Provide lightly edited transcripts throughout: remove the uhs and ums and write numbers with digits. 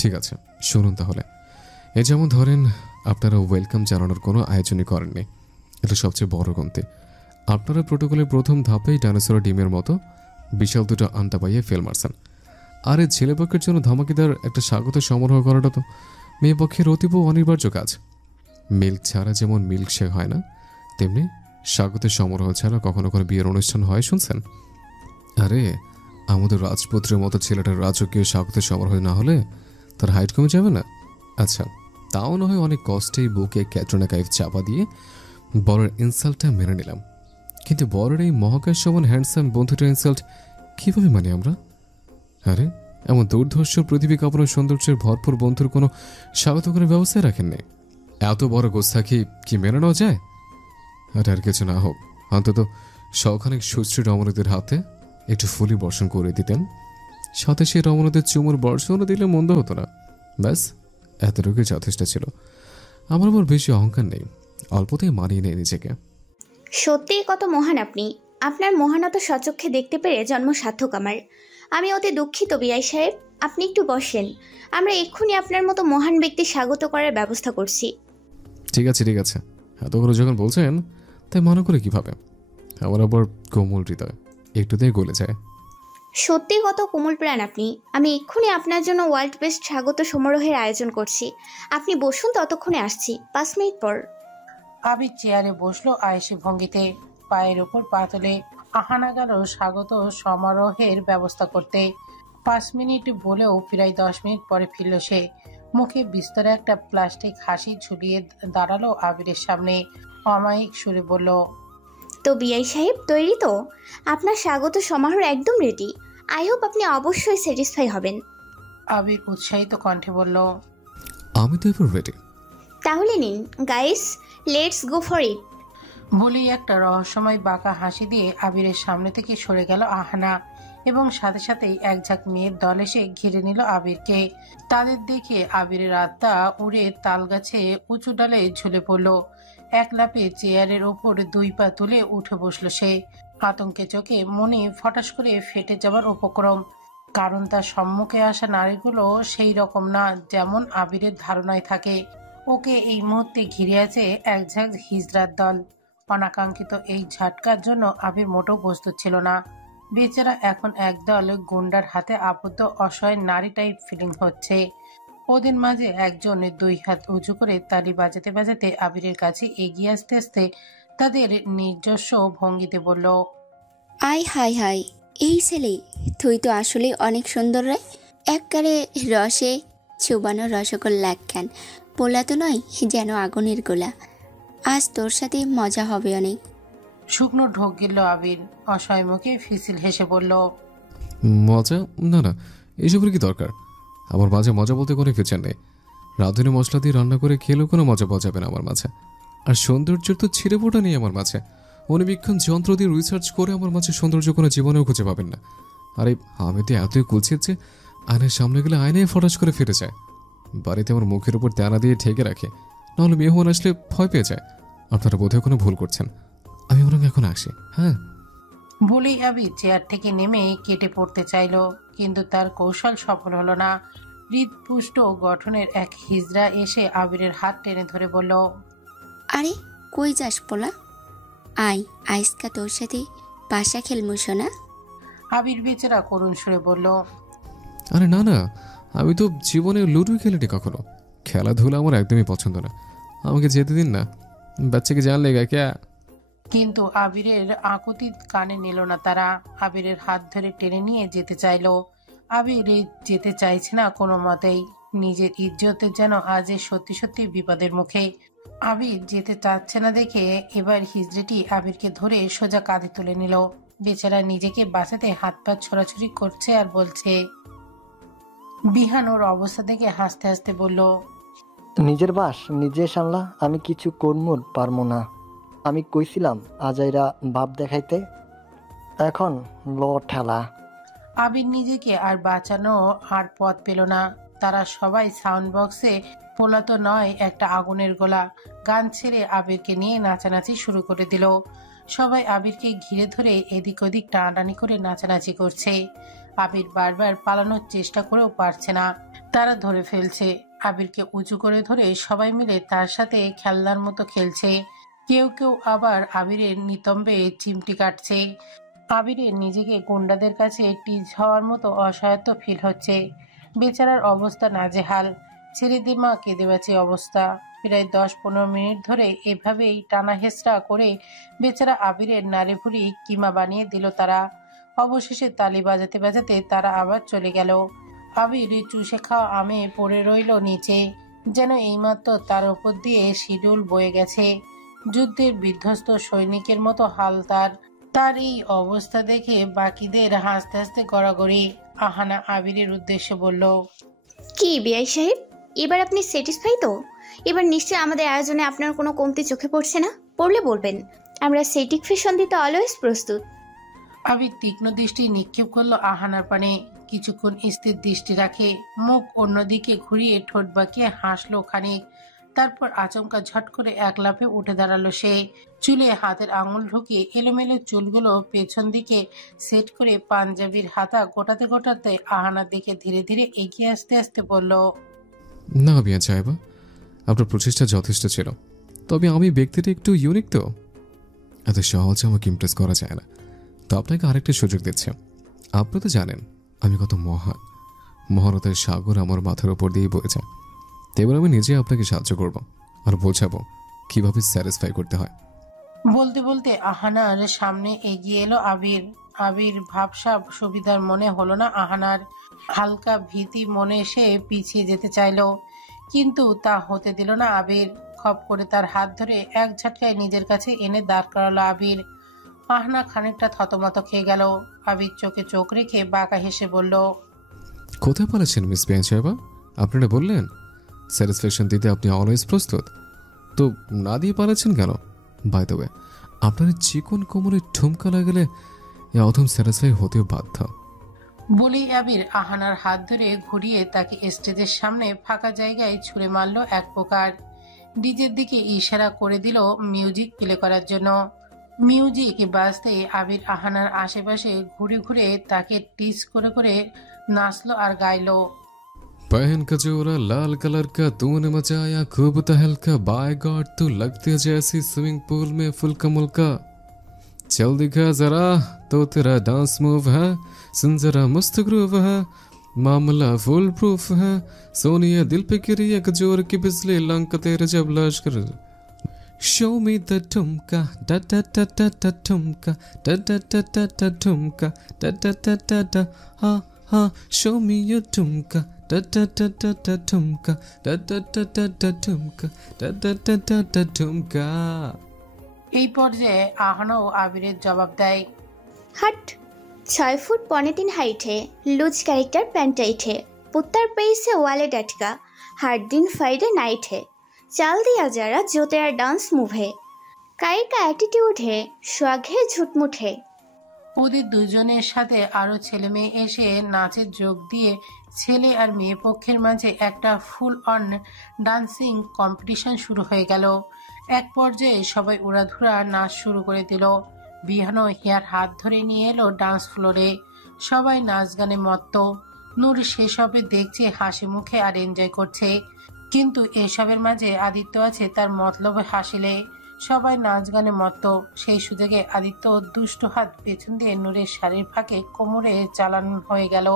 ঠিক আছে, শুনুন তাহলে। এ যেমন ধরেন, আপনারা ওয়েলকাম জানানোর কোনো আয়োজনই করেননি। এটা সবচেয়ে বড় গন্তি। আপনারা প্রোটোকলের প্রথম ধাপেই ডাইনোসরের ডিমের মতো বিশাল দুটো আন্টা পাইয়ে ফেল মারছেন। আর এই ছেলেপক্ষের জন্য ধামাকিদার একটা স্বাগত সমারোহ করাটা তো মেয়ে পক্ষের অতীব অনিবার্য কাজ। মিল্ক ছাড়া যেমন মিল্ক শেক হয় না, তেমনি স্বাগতের সমারোহ ছাড়া কখনো কোনো বিয়ের অনুষ্ঠান হয় শুনছেন? আরে, আমাদের রাজপুত্রের মতো ছেলেটার রাজকীয় স্বাগতের সমারোহ না হলে তার হাইট কমে যাবে না? আচ্ছা, তাও না হয় অনেক কষ্টেই বুকে ক্যাটরিনা কাইফ চাপা দিয়ে বরের ইনসাল্টটা মেনে নিলাম, কিন্তু বরের এই মহাকাশ সমান হ্যান্ডসাম বন্ধুটার ইনসাল্ট কীভাবে মানি আমরা? আরে, এমন দুর্ধর্ষ পৃথিবী কাঁপানো সৌন্দর্যের ভরপুর বন্ধুর কোনো স্বাগত করে ব্যবস্থায় রাখেননি। এত বড় গোস্তাকি কি মেনে নেওয়া যায়? আর কিছু না হোক, অন্তত শখানেক সুশ্রী রমণীদের হাতে একটু ফুলি বর্ষণ করে দিতেন, সাথে সেই রমণীদের চুমুর বর্ষণও দিলে মন্দ হতো না। ব্যাস, এতটুকুই যথেষ্ট ছিল। আমার আবার বেশি অহংকার নেই, অল্পতেই মানিয়ে নেই নিজেকে। সত্যিই কত মহান আপনি। আপনার মহানতা স্বচক্ষে দেখতে পেরে জন্ম সার্থক আমার। আমি অতি দুঃখিত বিআই সাহেব, আপনি একটু বসেন। আমরা এক্ষুনি আপনার মতো মহান ব্যক্তি স্বাগত করার ব্যবস্থা করছি। ঠিক আছে ঠিক আছে, এত করে যখন বলছেন তাই মনে করে কিভাবে? আমার আবার কোমল হৃদয় একটুতেই গলে যায়। সত্যি কত কোমল প্রাণ আপনি। আমি এক্ষুনি আপনার জন্য ওয়ার্ল্ড বেস্ট স্বাগত সমারোহের আয়োজন করছি। আপনি বসুন, ততক্ষণে আসছি 5 মিনিট পর। আবির চেয়ারে বসলো আয়েশি ভঙ্গিতে, পায়ের ওপর পা তুলে। আহানা গেল স্বাগত সমারোহের ব্যবস্থা করতে। 5 মিনিট বলেও প্রায় 10 মিনিট পরে ফিরল সে। মুখে বিস্তর একটা প্লাস্টিক হাসি ঝুলিয়ে দাঁড়ালো আবিরের সামনে। অমায়িক সুরে বলল, তো বিআই সাহেব তৈরি তো? আপনার স্বাগত সমারোহ একদম রেডি। আই হোপ আপনি অবশ্যই স্যাটিসফাই হবেন। আবির উৎসাহিত কণ্ঠে বলল, আমি তো এবার রেডি। তাহলে নিন guys, let's go for it. বলেই একটা রহস্যময় বাঁকা হাসি দিয়ে আবিরের সামনে থেকে সরে গেল আহানা, এবং সাথে সাথেই এক ঝাঁক মেয়ের দল এসে ঘিরে নিল আবিরকে। তাদের দেখে আবিরের আত্মা উড়ে তালগাছে উঁচু ডালে ঝুলে পড়ল। এক লাফে চেয়ারের ওপর 2 পা তুলে উঠে বসলো সে। আতঙ্কে চোখে মনে ফটাস করে ফেটে যাবার উপক্রম। কারণ তার সম্মুখে আসা নারীগুলো সেই রকম না যেমন আবিরের ধারণায় থাকে। ওকে এই মুহূর্তে ঘিরে আছে এক ঝাঁক হিজড়ার দল। অনাকাঙ্ক্ষিত এই ঝটকার জন্য আবির মোটেও প্রস্তুত ছিল না। বেচারা এখন একদল গুন্ডার হাতে আবদ্ধ অসহায় নারী টাইপ ফিলিং হচ্ছে। ওদের মাঝে একজন 2 হাত উঁচু করে তালি বাজাতে বাজাতে আবিরের কাছে এগিয়ে আসতে আসতে তাদের নিজস্ব ভঙ্গিতে বলল, আই হাই হাই, এই ছেলে, তুই তো আসলে অনেক সুন্দর রে। একবারে রসে চুবানো রসগোল্লা একখান, পোলা তো নয় যেন আগুনের গোলা। আজ তোর সাথে মজা হবে অনেক। শুকনো ঢোক গেল আবির। অসহায় মুখে ফিসিল হেসে বলল, মজা? না না, এসবের কি দরকার? আমার মাঝে মজা বলতে কোনো ফিচার নেই। রাঁধুনি মশলা দিয়ে রান্না করে খেলেও কোনো মজা পাওয়া যাবে না আমার মাঝে। আর সৌন্দর্যের তো ছিঁড়ে ফোটা নেই আমার মাঝে। অনুবীক্ষণ যন্ত্র দিয়ে রিসার্চ করে আমার মাঝে সৌন্দর্য কোনো জীবনেও খুঁজে পাবেন না। আরে, আমি তো এতই কুলছিত যে আয়নার সামনে গেলে আয়নায় ফটাস করে ফিরে যায়। বাড়িতে আমার মুখের উপর তেনা দিয়ে ঠেকে রাখে, নাহলে মেহমান আসলে ভয় পেয়ে যায়। আপনারা বোধহয় কোনো ভুল করছেন। আমি বরং এখন আসি। হ্যাঁ। বলেই আবির চেয়ার থেকে নেমে কেটে পড়তে চাইল, কিন্তু তার কৌশল সফল হলো না। হৃদপুষ্ট গঠনের এক হিজড়া এসে আবিরের হাত টেনে ধরে বলল, আরে কই যাস পোলা? আয়, আইসকা তোর সাথে পাশা খেলমু শোনা। আবির বেচারা করুণ সুরে বলল, আরে না না, আমি তো জীবনে লুডো খেলিনি কখনো। খেলাধুলা আমার একদমই পছন্দ না। আমাকে যেতে দিন না, বাচ্চাকে জান লেগা ক্যা। কিন্তু আবিরের আকুতি কানে নিল না তারা। আবিরের হাত ধরে টেনে নিয়ে যেতে চাইল। আবির যেতে চাইছে না কোনো মতেই। নিজের ইজ্জতের যেন আজ সত্যি সত্যি বিপদের মুখে। আবির যেতে চাচ্ছে না দেখে এবার হিজড়িটি আবিরকে ধরে সোজা কাঁধে তুলে নিল। বেচারা নিজেকে বাঁচাতে হাত পা ছোড়াছুড়ি করছে আর বলছে। বিহান ওর অবস্থা দেখে হাসতে হাসতে বলল, নিজের বাস নিজে সামলা, আমি কিছু করমুর পারমু না। আমি কইছিলাম আজাইরা ভাব দেখাইতে, এখন ল ঠেলা। আবির নিজেকে আর বাঁচানো আর পথ পেল না। তারা সবাই সাউন্ড বক্সে পোলাতো নয় একটা আগুনের গোলা গান ছেড়ে আবিরকে নিয়ে নাচানাচি শুরু করে দিল। সবাই আবিরকে ঘিরে ধরে এদিক ওদিক টানাটানি করে নাচানাচি করছে। আবির বারবার পালানোর চেষ্টা করেও পারছে না। তারা ধরে ফেলছে। আবিরকে উঁচু করে ধরে সবাই মিলে তার সাথে খেলনার মতো খেলছে। কেউ কেউ আবার আবিরের নিতম্বে চিমটি কাটছে। আবিরের নিজেকে গুন্ডাদের কাছে টিজ হওয়ার মতো অসহায়ত্ব ফিল হচ্ছে। বেচারার অবস্থা নাজেহাল। ছেলেদের মা কেঁদে বাঁচে অবস্থা। প্রায় 10-15 মিনিট ধরে এভাবেই টানা হেঁচড়া করে বেচারা আবিরের নাড়ে ভুড়ি কিমা বানিয়ে দিল তারা। অবশেষে তালি বাজাতে বাজাতে তারা আবার চলে গেল। আবির চুষে খাওয়া আমে পড়ে রইল নিচে, যেন এইমাত্র তার উপর দিয়ে শিডিউল বয়ে গেছে। যুদ্ধের বিধ্বস্ত সৈনিকের মতো হাল তার। তার এই অবস্থা দেখে বাকিদের হাসতে হাসতে গড়াগড়ি। আহানা আবিরের উদ্দেশ্যে বলল, কি বিআই সাহেব, এবার আপনি স্যাটিসফাই তো? এবার নিশ্চয়ই আমাদের আয়োজনে আপনার কোনো কমতি চোখে পড়ছে না? পড়লে বলবেন, আমরা স্যাটিসফ্যাকশন দিতে অলওয়েজ প্রস্তুত। আবির তীক্ষ্ণ দৃষ্টি নিক্ষেপ করলো আহানার পানে। কিছুক্ষণ স্থির দৃষ্টি রাখে, মুখ অন্যদিকে ঘুরিয়ে ঠোঁট বাঁকিয়ে হাসলো খানিক। তারপর আচমকা ঝট করে এক লাফে উঠে দাঁড়ালো সে। চুলে হাতের আঙুল ঢুকিয়ে এলোমেলো চুলগুলো পেছন দিকে সেট করে পাঞ্জাবির হাতা গোটাতে গোটাতে আহানার দিকে ধীরে ধীরে এগিয়ে আসতে আসতে বলল, না বিয়ান সাহেবা, আপনার প্রচেষ্টা যথেষ্ট ছিল, তবে আমি ব্যক্তিটা একটু ইউনিক তো, এত সহজে আমাকে ইমপ্রেস করা যায় না। তো আপনাকে আরেকটা সুযোগ দিচ্ছে। আপনি তো জানেন আমি কত মহান, মহানতার সাগর আমার মাথার উপর দিয়ে বয়ে যায়। তো এবার আমি নিজে আপনাকে সাহায্য করব আর বোঝাবো কিভাবে স্যাটিসফাই করতে হয়। বলতে বলতে আহানার সামনে এগিয়ে এলো আবির। আবির ভাবসাব সুবিধার মনে হলো না আহানার। হালকা ভীতি মনে সে পিছিয়ে যেতে চাইলো, কিন্তু তা হতে দিল না আবির। খপ করে তার হাত ধরে এক ঝটকায় নিজের কাছে এনে দাঁড় করালো আবির। আহনা খানিকটা থতমত খেয়ে গেল। আবির চোখে চোখ রেখে বাঁকা হেসে বলল, কোথায় পালাচ্ছেন মিস বিয়ান সাহেবা? আপনারা বললেন স্যাটিসফ্যাকশন দিতে আপনি অলওয়েজ প্রস্তুত, তো না দিয়ে পালাচ্ছেন কেন? বাই দ্য ওয়ে, আপনার চিকন কোমরে ঠুমকা লাগলে এ অথম স্যাটিসফাই হতেও বাধ্য। বলেই আবির আহানার হাত ধরে ঘুরিয়ে তাকে স্টেজের সামনে ফাঁকা জায়গায় ছুঁড়ে মারল এক প্রকার। ডিজের দিকে ইশারা করে দিল মিউজিক প্লে করার জন্য। মিউজিক বাজতে আবির আহানার আশেপাশে ঘুরে ঘুরে তাকে টিস করে করে নাচলো আর গাইলো, पहन का जोरा लाल कलर का तूने मचाया खूब तहलका, बाय गॉड तू लगती है जैसी स्विमिंग पूल में फुल का मुल्का, चल दिखा जरा तो तेरा डांस मूव है, सुन जरा मस्त ग्रूव है, मामला फुल प्रूफ है, सोनिया दिल पे गिरी एक जोर की बिजली, लंक तेरे जब लाश कर, शो मी द ठुमका डा डा डा डा डा ठुमका डा डा डा डा डा ठुमका डा डा डा डा डा हा हा, शो मी योर ठुमका डा डा डा डा डा ठुमका डा डा डा डा डा ठुमका डा डा डा डा डा ठुमका। এই পর্যায়ে আহানাও আবিরের জবাব দেয়, হাট, 6 ফুট 3.5 হাইটে, লুজ ক্যারেক্টার প্যান্টাইটে, পুত্তার পেইসে ওয়ালে ডাটকা, হার দিন ফাইডে নাইটে, চাল দিয়া যারা জোতেরা ডান্স মুভে, কায়িকা অ্যাটিটিউডে, সোয়াঘে ঝুটমুঠে। ওদের দুজনের সাথে আরো ছেলে মেয়ে এসে নাচে যোগ দিয়ে ছেলে আর মেয়ে পক্ষের মাঝে একটা ফুল অন ডান্সিং কম্পিটিশন শুরু হয়ে গেল। এক পর্যায়ে সবাই উড়াধুরা নাচ শুরু করে দিল। বিহানো হিয়ার হাত ধরে নিয়ে এলো ডান্স ফ্লোরে। সবাই নাচ গানে মত্ত। নূর সেসবে দেখছে হাসি মুখে আর এনজয় করছে, কিন্তু এসবের মাঝে আদিত্য আছে তার মতলবে হাসিলে। সবাই নাচ গানে মত্ত। সেই সুযোগে আদিত্য দুষ্ট হাত পেছন দিয়ে নূরের শাড়ির ফাঁকে কোমরে চালান হয়ে গেল।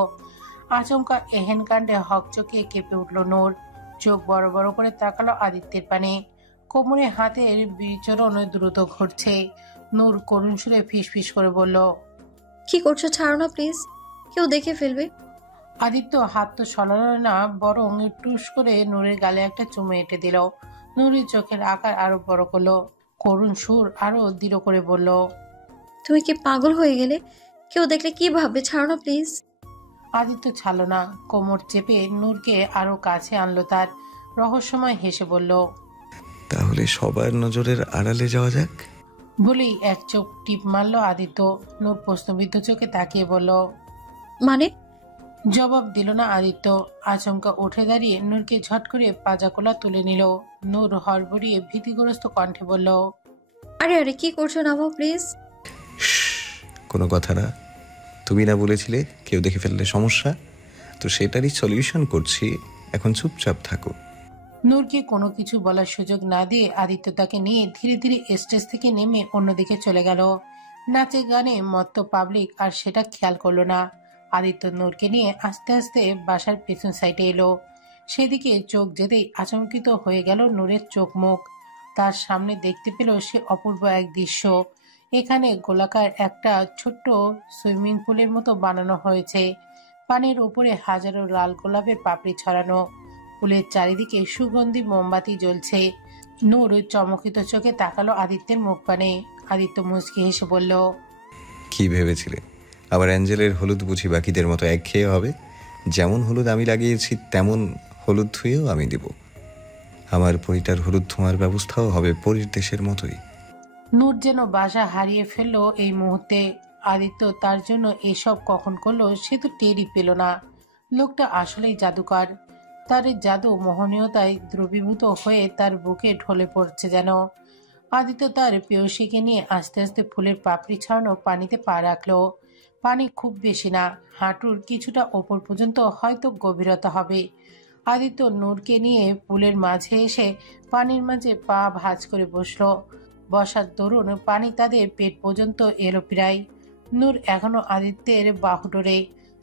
আচমকা এহেন কাণ্ডে হকচকিয়ে কেঁপে উঠল নূর। চোখ বড় বড় করে তাকালো আদিত্যের পানে। কোমরে হাতের বিচরণ দ্রুত ঘটছে। নূর করুণ সুরে ফিসফিস করে বলল, কি করছো? ছাড়ো না প্লিজ, কেউ দেখে ফেলবে। আদিত্য হাত তো সরালো না, বরং টুস করে নূরের গালে একটা চুমু এঁটে দিল। নূরের চোখের আকার আরো বড় করলো। করুণ সুর আরো দৃঢ় করে বলল, তুমি কি পাগল হয়ে গেলে? কেউ দেখলে কি ভাববে? ছাড়ো না প্লিজ। আদিত্য ছাড়লো না। কোমর চেপে নূরকে আরো কাছে আনলো তার। রহস্যময় হেসে বলল, তাহলে সবার নজরের আড়ালে যাওয়া যাক। বলেই এক চোখ টিপ মারলো আদিত্য। নূর প্রশ্নবিদ্ধ চোখে তাকিয়ে বলল, মানে? জবাব দিল না আদিত্য। আচমকা উঠে দাঁড়িয়ে নূরকে ঝট করে পাজাকোলা তুলে নিল। নূর হড়বড়িয়ে ভীতিগ্রস্ত কণ্ঠে বলল, আরে আরে, কি করছো? নামো প্লিজ। কোনো কথা না, তুমি না বলেছিলে কেউ দেখে ফেললে সমস্যা? তো সেটারই সলিউশন করছি, এখন চুপচাপ থাকো। নূরকে কোনো কিছু বলার সুযোগ না দিয়ে আদিত্য তাকে নিয়ে ধীরে ধীরে স্টেজ থেকে নেমে অন্যদিকে চলে গেল। নাচে গানে মত্ত পাবলিক আর সেটা খেয়াল করলো না। আদিত্য নূরকে নিয়ে আস্তে আস্তে বাসার পেছন সাইডে এলো। সেদিকে চোখ যেতেই আচমকিত হয়ে গেল নূরের চোখ মুখ। তার সামনে দেখতে পেল সে অপূর্ব এক দৃশ্য। এখানে গোলাকার একটা ছোট্ট সুইমিং পুলের মতো বানানো হয়েছে। পানির উপরে হাজারো লাল গোলাপের পাপড়ি ছড়ানো। পুলের চারিদিকে সুগন্ধি মোমবাতি জ্বলছে। নূর চমকিত চোখে তাকালো আদিত্যের মুখ পানে। আদিত্য মুচকি হেসে বলল, কি ভেবেছিলে আবার অ্যাঞ্জেলের হলুদ বুঝি বাকিদের মতো একঘেয়ে হবে? যেমন হলুদ আমি লাগিয়েছি তেমন হলুদ ধুয়েও আমি দিব। আমার পরিটার হলুদ ধোঁয়ার ব্যবস্থাও হবে পরীর দেশের মতোই। নূর যেন বাসা হারিয়ে ফেললো এই মুহূর্তে। আদিত্য তার জন্য এসব কখন করলো সে তো টেরই পেল না। লোকটা আসলেই জাদুকর। তার এই জাদু মোহনীয়তায় দ্রবীভূত হয়ে তার বুকে ঢলে পড়ছে যেন। আদিত্য তার প্রেয়সীকে নিয়ে আস্তে আস্তে ফুলের পাপড়ি ছাড়ানো পানিতে পা রাখলো। পানি খুব বেশি না, হাঁটুর কিছুটা ওপর পর্যন্ত হয়তো গভীরতা হবে। আদিত্য নূরকে নিয়ে পুলের মাঝে এসে পানির মাঝে পা ভাঁজ করে বসলো। বসার দরুন পানি তাদের পেট পর্যন্ত এলো প্রায়। নূর এখনো আদিত্যের বাহুডোরে।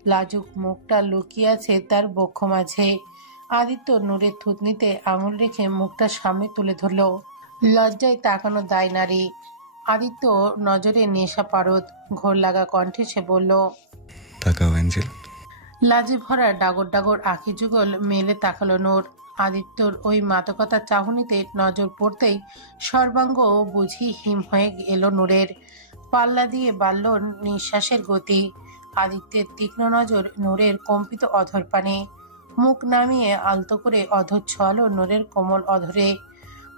লাজুক মুখটা লুকিয়ে আছে তার বক্ষ মাঝে। আদিত্য নূরের থুতনিতে আঙুল রেখে মুখটা সামনে তুলে ধরল। লজ্জায় তাকানো দায় নারী। আদিত্য নজরে নেশা পারদ। ঘোর লাগা কণ্ঠে সে বলল, তাকাও অ্যাঞ্জেল। লাজে ভরা ডাগর ডাগর আঁখি যুগল মেলে তাকালো নূর। আদিত্যর ওই মাদকতার চাহনিতে নজর পড়তেই সর্বাঙ্গ বুঝি হিম হয়ে এলো নূরের। পাল্লা দিয়ে বাড়ল নিঃশ্বাসের গতি। আদিত্যের তীক্ষ্ণ নজর নূরের কম্পিত অধর পানে। মুখ নামিয়ে আলতো করে অধর ছোঁয়ালো নূরের কোমল অধরে।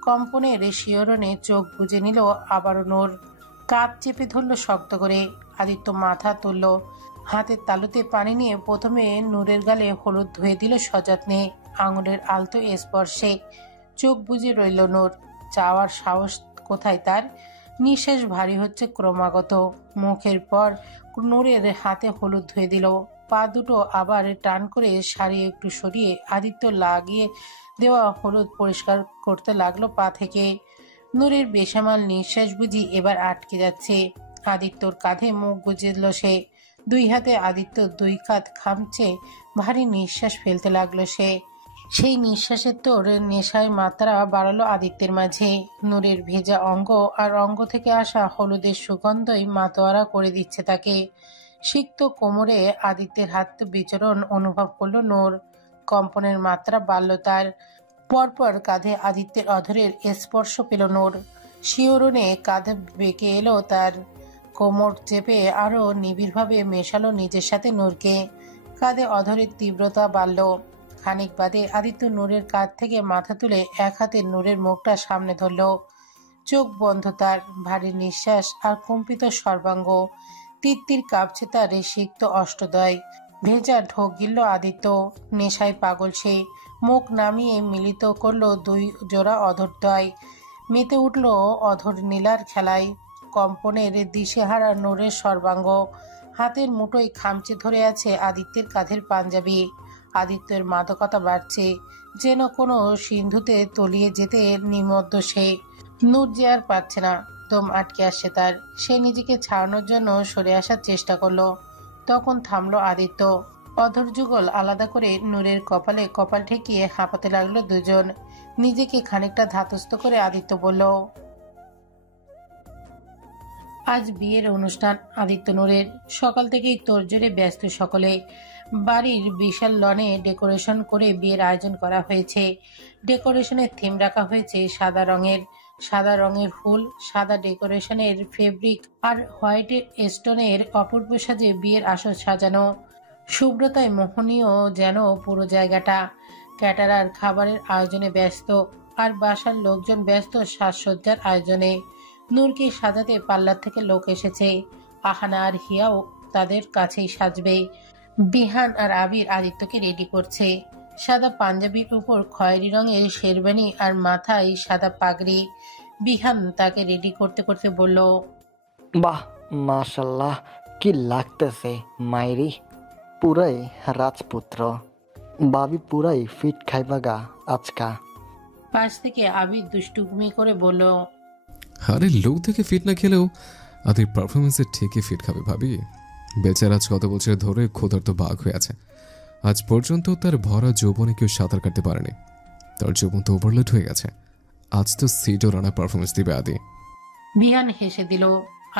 কম্পনের শিহরণে চোখ বুজে নিল আবারও নূর। কাঁধ চেপে ধরল শক্ত করে। আদিত্য মাথা তুলল। হাতের তালুতে পানি নিয়ে প্রথমে নূরের গালে হলুদ ধুয়ে দিল সযত্নে, আঙুলের আলতো স্পর্শে। চোখ বুজে রইল নূর। চাওয়ার সাহস কোথায় তার? নিঃশ্বাস ভারী হচ্ছে ক্রমাগত। মুখের পর নূরের হাতে হলুদ ধুয়ে দিল। পা দুটো আবার টান করে শাড়ি একটু সরিয়ে আদিত্য লাগিয়ে দেওয়া হলুদ পরিষ্কার করতে লাগলো পা থেকে। নূরের বেসামাল নিঃশ্বাস বুঝি এবার আটকে যাচ্ছে। আদিত্যর কাঁধে মুখ গুজেল সে। দুই হাতে আদিত্য দুই কাঁধ খামচে ভারী নিঃশ্বাস ফেলতে লাগলো সে। সেই নিঃশ্বাসের তোর নেশায় মাত্রা বাড়ালো আদিত্যের মাঝে। নূরের ভেজা অঙ্গ আর অঙ্গ থেকে আসা হলুদের সুগন্ধই মাতোয়ারা করে দিচ্ছে তাকে। সিক্ত কোমরে আদিত্যের হাত বিচরণ অনুভব করলো নূর। কম্পনের মাত্রা বাড়ল তার। পরপর কাঁধে আদিত্যের অধরের স্পর্শ পেল নূর। শিহরণে কাঁধে বেঁকে এলো তার। কোমর চেপে আরো নিবিড়ভাবে মেশালো নিজের সাথে নূরকে। কাঁধে অধরের তীব্রতা বাড়ল। খানিক বাদে আদিত্য নূরের কাঁধ থেকে মাথা তুলে এক হাতে নূরের মুখটা সামনে ধরল। চোখ বন্ধ তার। ভারী নিঃশ্বাস আর কম্পিত সর্বাঙ্গ। তিত্তির কাঁপছে তার সিক্ত অষ্টদয়। ভেজা ঢোক গিলল আদিত্য। নেশায় পাগল সে। মুখ নামিয়ে মিলিত করলো দুই জোড়া অধরদ্বয়। মেতে উঠল অধর নীলার খেলায়। কম্পনের দিশেহারা নূরের সর্বাঙ্গ। হাতের মুঠোয় খামচে ধরে আছে আদিত্যের কাঁধের পাঞ্জাবি। আদিত্যের মাদকতা বাড়ছে। যেন কোনো সিন্ধুতে তলিয়ে যেতে নিমগ্ন সে। নূর যে আর পাচ্ছে না। দম আটকে আসছে তার। সে নিজেকে ছাড়ানোর জন্য সরে আসার চেষ্টা করলো। তখন থামলো আদিত্য। অধর যুগল আলাদা করে নূরের কপালে কপাল ঠেকিয়ে হাঁপাতে লাগলো দুজন। নিজেকে খানিকটা ধাতস্থ করে আদিত্য বলল, আজ বিয়ের অনুষ্ঠান আদিত্য নূরের। সকাল থেকেই তোড়জোড়ে ব্যস্ত সকলে। বাড়ির বিশাল লনে ডেকোরেশন করে বিয়ের আয়োজন করা হয়েছে। ডেকোরেশনের থিম রাখা হয়েছে সাদা রঙের। সাদা রঙের ফুল, সাদা ডেকোরেশনের ফেব্রিক আর হোয়াইট স্টোনের অপূর্ব সাজে বিয়ের আসর সাজানো। শুভ্রতায় মোহনীয় যেন পুরো জায়গাটা। ক্যাটারার খাবারের আয়োজনে ব্যস্ত, আর বাসার লোকজন ব্যস্ত সাজসজ্জার আয়োজনে। নূরকে সাজাতে পার্লার থেকে লোক এসেছে। আহানা আর হিয়াও তাদের কাছেই সাজবে। বিহান আর আবির আদিত্যকে রেডি করছে। সাদা পাঞ্জাবির উপর খয়েরি রঙের শেরবানি আর মাথায় সাদা পাগড়ি। বিহান তাকে রেডি করতে করতে বলল, বাহ, মাশাল্লাহ, কি লাগতেছে মাইরি। পুরাই রাজপুত্র, বাবি পুরাই ফিট খাইবা গা আজকা। পাশ থেকে আবির দুষ্টুমি করে বলল, আরে লোক থেকে ফিট না খেলেও আদির পারফরমেন্সে ঠিকই ফিট খাবে ভাবি। বেচারা আজ কত বছর ধরে ক্ষুধার্ত বাঘ হয়ে আছে। আজ পর্যন্ত তার ভরা যৌবনে কেউ সাঁতার কাটতে পারেনি। তার যৌবন তো ওভারলোড হয়ে গেছে। আজ তো সিডো রানা পারফরমেন্স দিবে আদি। বিহান হেসে দিল।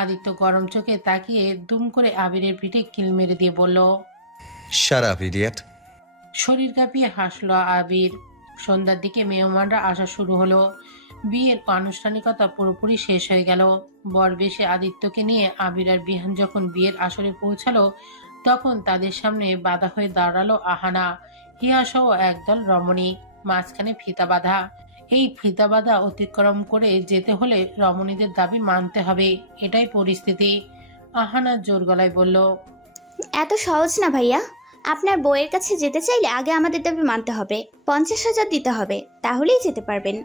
আদিত্য গরম চোখে তাকিয়ে দুম করে আবিরের পিঠে কিল মেরে দিয়ে বলল, শাট আপ ইডিয়েট। শরীর কাঁপিয়ে হাসলো আবির। সন্ধ্যার দিকে মেহমানরা আসা শুরু হলো। বিয়ের আনুষ্ঠানিকতা পুরোপুরি শেষ হয়ে গেল। বরবেশে আদিত্যকে নিয়ে আবির আর বিহান যখন বিয়ের আসরে পৌঁছালো, তখন তাদের সামনে বাধা হয়ে দাঁড়ালো আহানা, হিয়া সহ একদল রমণী। মাঝখানে ফিতা বাঁধা। এই ফিতা বাঁধা অতিক্রম করে যেতে হলে রমণীদের দাবি মানতে হবে, এটাই পরিস্থিতি। আহানা জোর গলায় বলল, এত সহজ না ভাইয়া। আপনার বউয়ের কাছে যেতে চাইলে আগে আমাদের দাবি মানতে হবে। 50,000 দিতে হবে, তাহলেই যেতে পারবেন।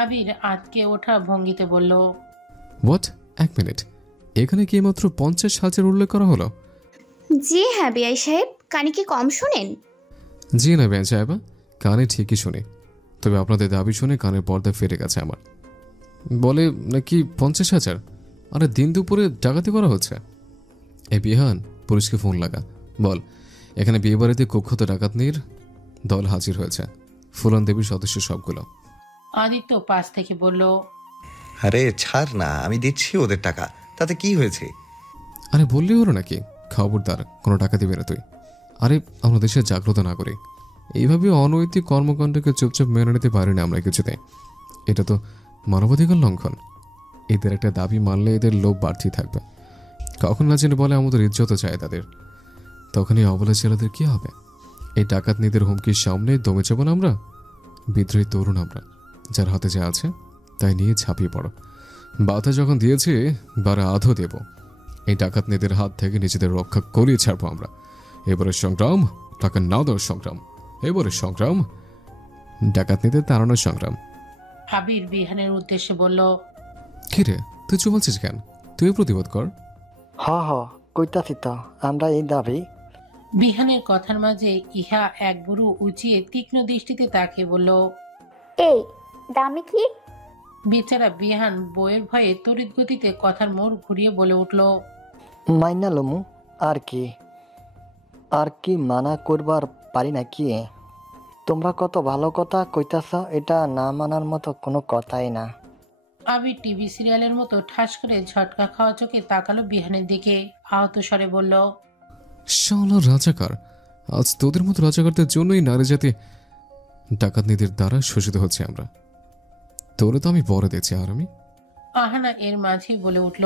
আবির আটকে ওঠা ভঙ্গিতে বলল, হোয়াট? এক মিনিট, এখানে কি মাত্র 50,000 উল্লেখ করা হলো? জি হ্যাঁ বিআই সাহেব, কানে কি কম শোনেন? জি না বেঞ্চ সাহেবা, কানে ঠিকই শুনি। তবে আপনাদের দাবি শুনে কানের পর্দা ফেটে গেছে আমার। বলে নাকি 50,000? আরে দিন দুপুরে ডাকাতি করা হচ্ছে। এই বিহান, পুলিশকে ফোন লাগা, বল এখানে বিয়ে বাড়িতে কুখ্যাত ডাকাতনির দল হাজির হয়েছে। ফুলন দেবীর সদস্য সবগুলো। আদিত্য পাশ থেকে বলল, আরে ছাড় না, আমি দিচ্ছি ওদের টাকা, তাতে কি হয়েছে? আরে বললেই হলো নাকি? খবরদার, কোনো টাকা দিবে না তুই। আরে আমরা দেশের জাগ্রত নাগরিক, এইভাবে অনৈতিক কর্মকাণ্ডকে চুপচাপ মেনে নিতে পারি না আমরা কিছুতে। এটা তো মানবাধিকার লঙ্ঘন। এদের একটা দাবি মানলে এদের লোভ বাড়তেই থাকবে। কখন না জেনে বলে আমাদের ইজ্জত চায় তাদের, তখন এই অবলা ছেলেদের কি হবে? এই ডাকাতনীদের হুমকির সামনে দমে যাবো না আমরা? বিদ্রোহী তরুণ আমরা, যার হাতে যা আছে তাই নিয়ে ঝাঁপিয়ে পড়ো। বাধা যখন দিয়েছে, বারে আধো দেব। এই ডাকাতনীদের হাত থেকে নিজেদের রক্ষা করিয়ে ছাড়বো আমরা। এবারে সংগ্রাম টাকা না দেওয়ার সংগ্রাম, এবারে সংগ্রাম ডাকাতনীদের তাড়ানোর সংগ্রাম। আবির বিহানের উদ্দেশ্যে বলল, কিরে তুই চুপ আছিস কেন? তুই প্রতিবাদ কর। হ কইতাছি তো, আমরা এই দাবি। বিহানের কথার মাঝে ইহা এক বুড়ো উঁচিয়ে তীক্ষ্ণ দৃষ্টিতে তাকিয়ে বলল, এই দামি কি? বেচারা বিহান বইয়ের ভয়ে তড়িৎ গতিতে কথার মোড় ঘুরিয়ে বলে উঠল, মাইনা লমু। আর কি মানা করবার পারি না কি? তোমরা কত ভালো কথা কইতাছ, এটা না মানার মতো কোনো কথাই না। আবির টিভি সিরিয়ালের মতো ঠাস করে ঝটকা খাওয়া চোখে তাকালো বিহানের দিকে, আহত স্বরে বলল, শালা রাজাকার, আজ তোদের মতো রাজাকারদের জন্যই নারী জাতি ডাকাতনীদের দ্বারা শোষিত হচ্ছে আমরা। তোরে তো আমি বড় দেখছি। আর আমি আহানা এর মাঝেই বলে উঠল,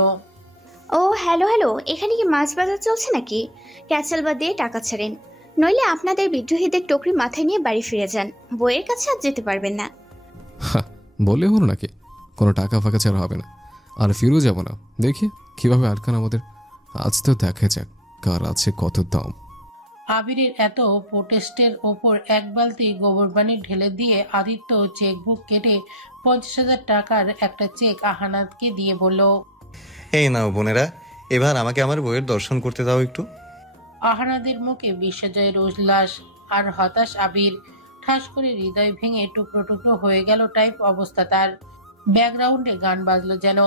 ও হ্যালো, এখানে কি মাছ বাজার চলছে নাকি? ক্যাচাল বাদ দিয়ে টাকা ছাড়েন, নইলে আপনাদের বিদ্রোহীদের টুকরি মাথায় নিয়ে বাড়ি ফিরে যান। বইয়ের কাছে আর যেতে পারবেন না। বললে হলো নাকি? কোনো টাকা ফাঁকা ছাড়া হবে না, আর ফিরেও যাব না। দেখি কিভাবে আটকান আমাদের। আজ তো দেখা যাক কার আছে কত দাম। আবিরের এত প্রোটেস্টের ওপর এক বালতি গোবর পানি ঢেলে দিয়ে আদিত্য চেকবুক কেটে 50,000 টাকার একটা চেক আহানাতকে দিয়ে বলল, এই নাও বোনেরা, এবার আমাকে আমার বইয়ের দর্শন করতে দাও একটু। আহানাদের মুখে বিশ্বজয়ের উল্লাস আর হতাশ। আবির ঠাস করে হৃদয় ভেঙে টুকরো টুকরো হয়ে গেল টাইপ অবস্থা তার। ব্যাকগ্রাউন্ডে গান বাজলো যেন।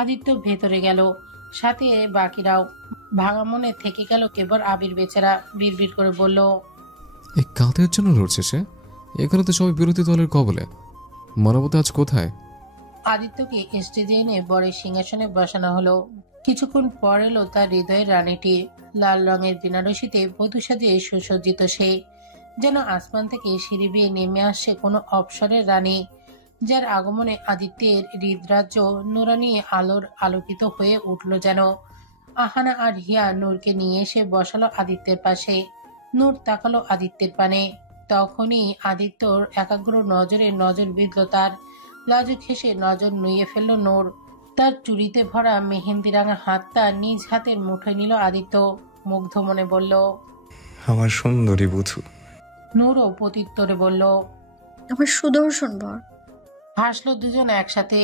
আদিত্য ভেতরে গেল, সাথে বাকিরাও। ভাঙা মনে থেকে গেল কেবল আবির। বেচারা বিড়বিড় করে বলল, এই কাদের জন্য লড়ছে সে? এখানে তো সবাই বিরোধী দলের কবলে। মানবতা আজ কোথায়? আদিত্যকে স্টেজে এনে বরের সিংহাসনে বসানো হলো। কিছুক্ষণ পর এলো তার হৃদয়ের রানীটি। লাল রঙের বেনারসিতে বধূ সাজিয়ে সুসজ্জিত সে, যেন আসমান থেকে সিঁড়ি বেয়ে নেমে আসছে কোনো অপসরের রানী, যার আগমনে আদিত্যের হৃদরাজ্য নুরানি আলোর আলোকিত হয়ে উঠল যেন। আহানা আর হিয়া নূরকে নিয়ে এসে বসালো আদিত্যের পাশে। নূর তাকালো আদিত্যের পানে। তখনই আদিত্যর একাগ্র নজরে নজর বিঁধল তার। লাজুক হেসে নজর নুইয়ে ফেলল নূর। তার চুড়িতে ভরা মেহেন্দি রাঙা হাতটা নিজ হাতের মুঠোয় নিল আদিত্য। মুগ্ধ মনে বলল, আমার সুন্দরী বুধু। নূরও প্রত্যুত্তরে বলল, আমার সুদর্শন বর। হাসলো দুজন একসাথে।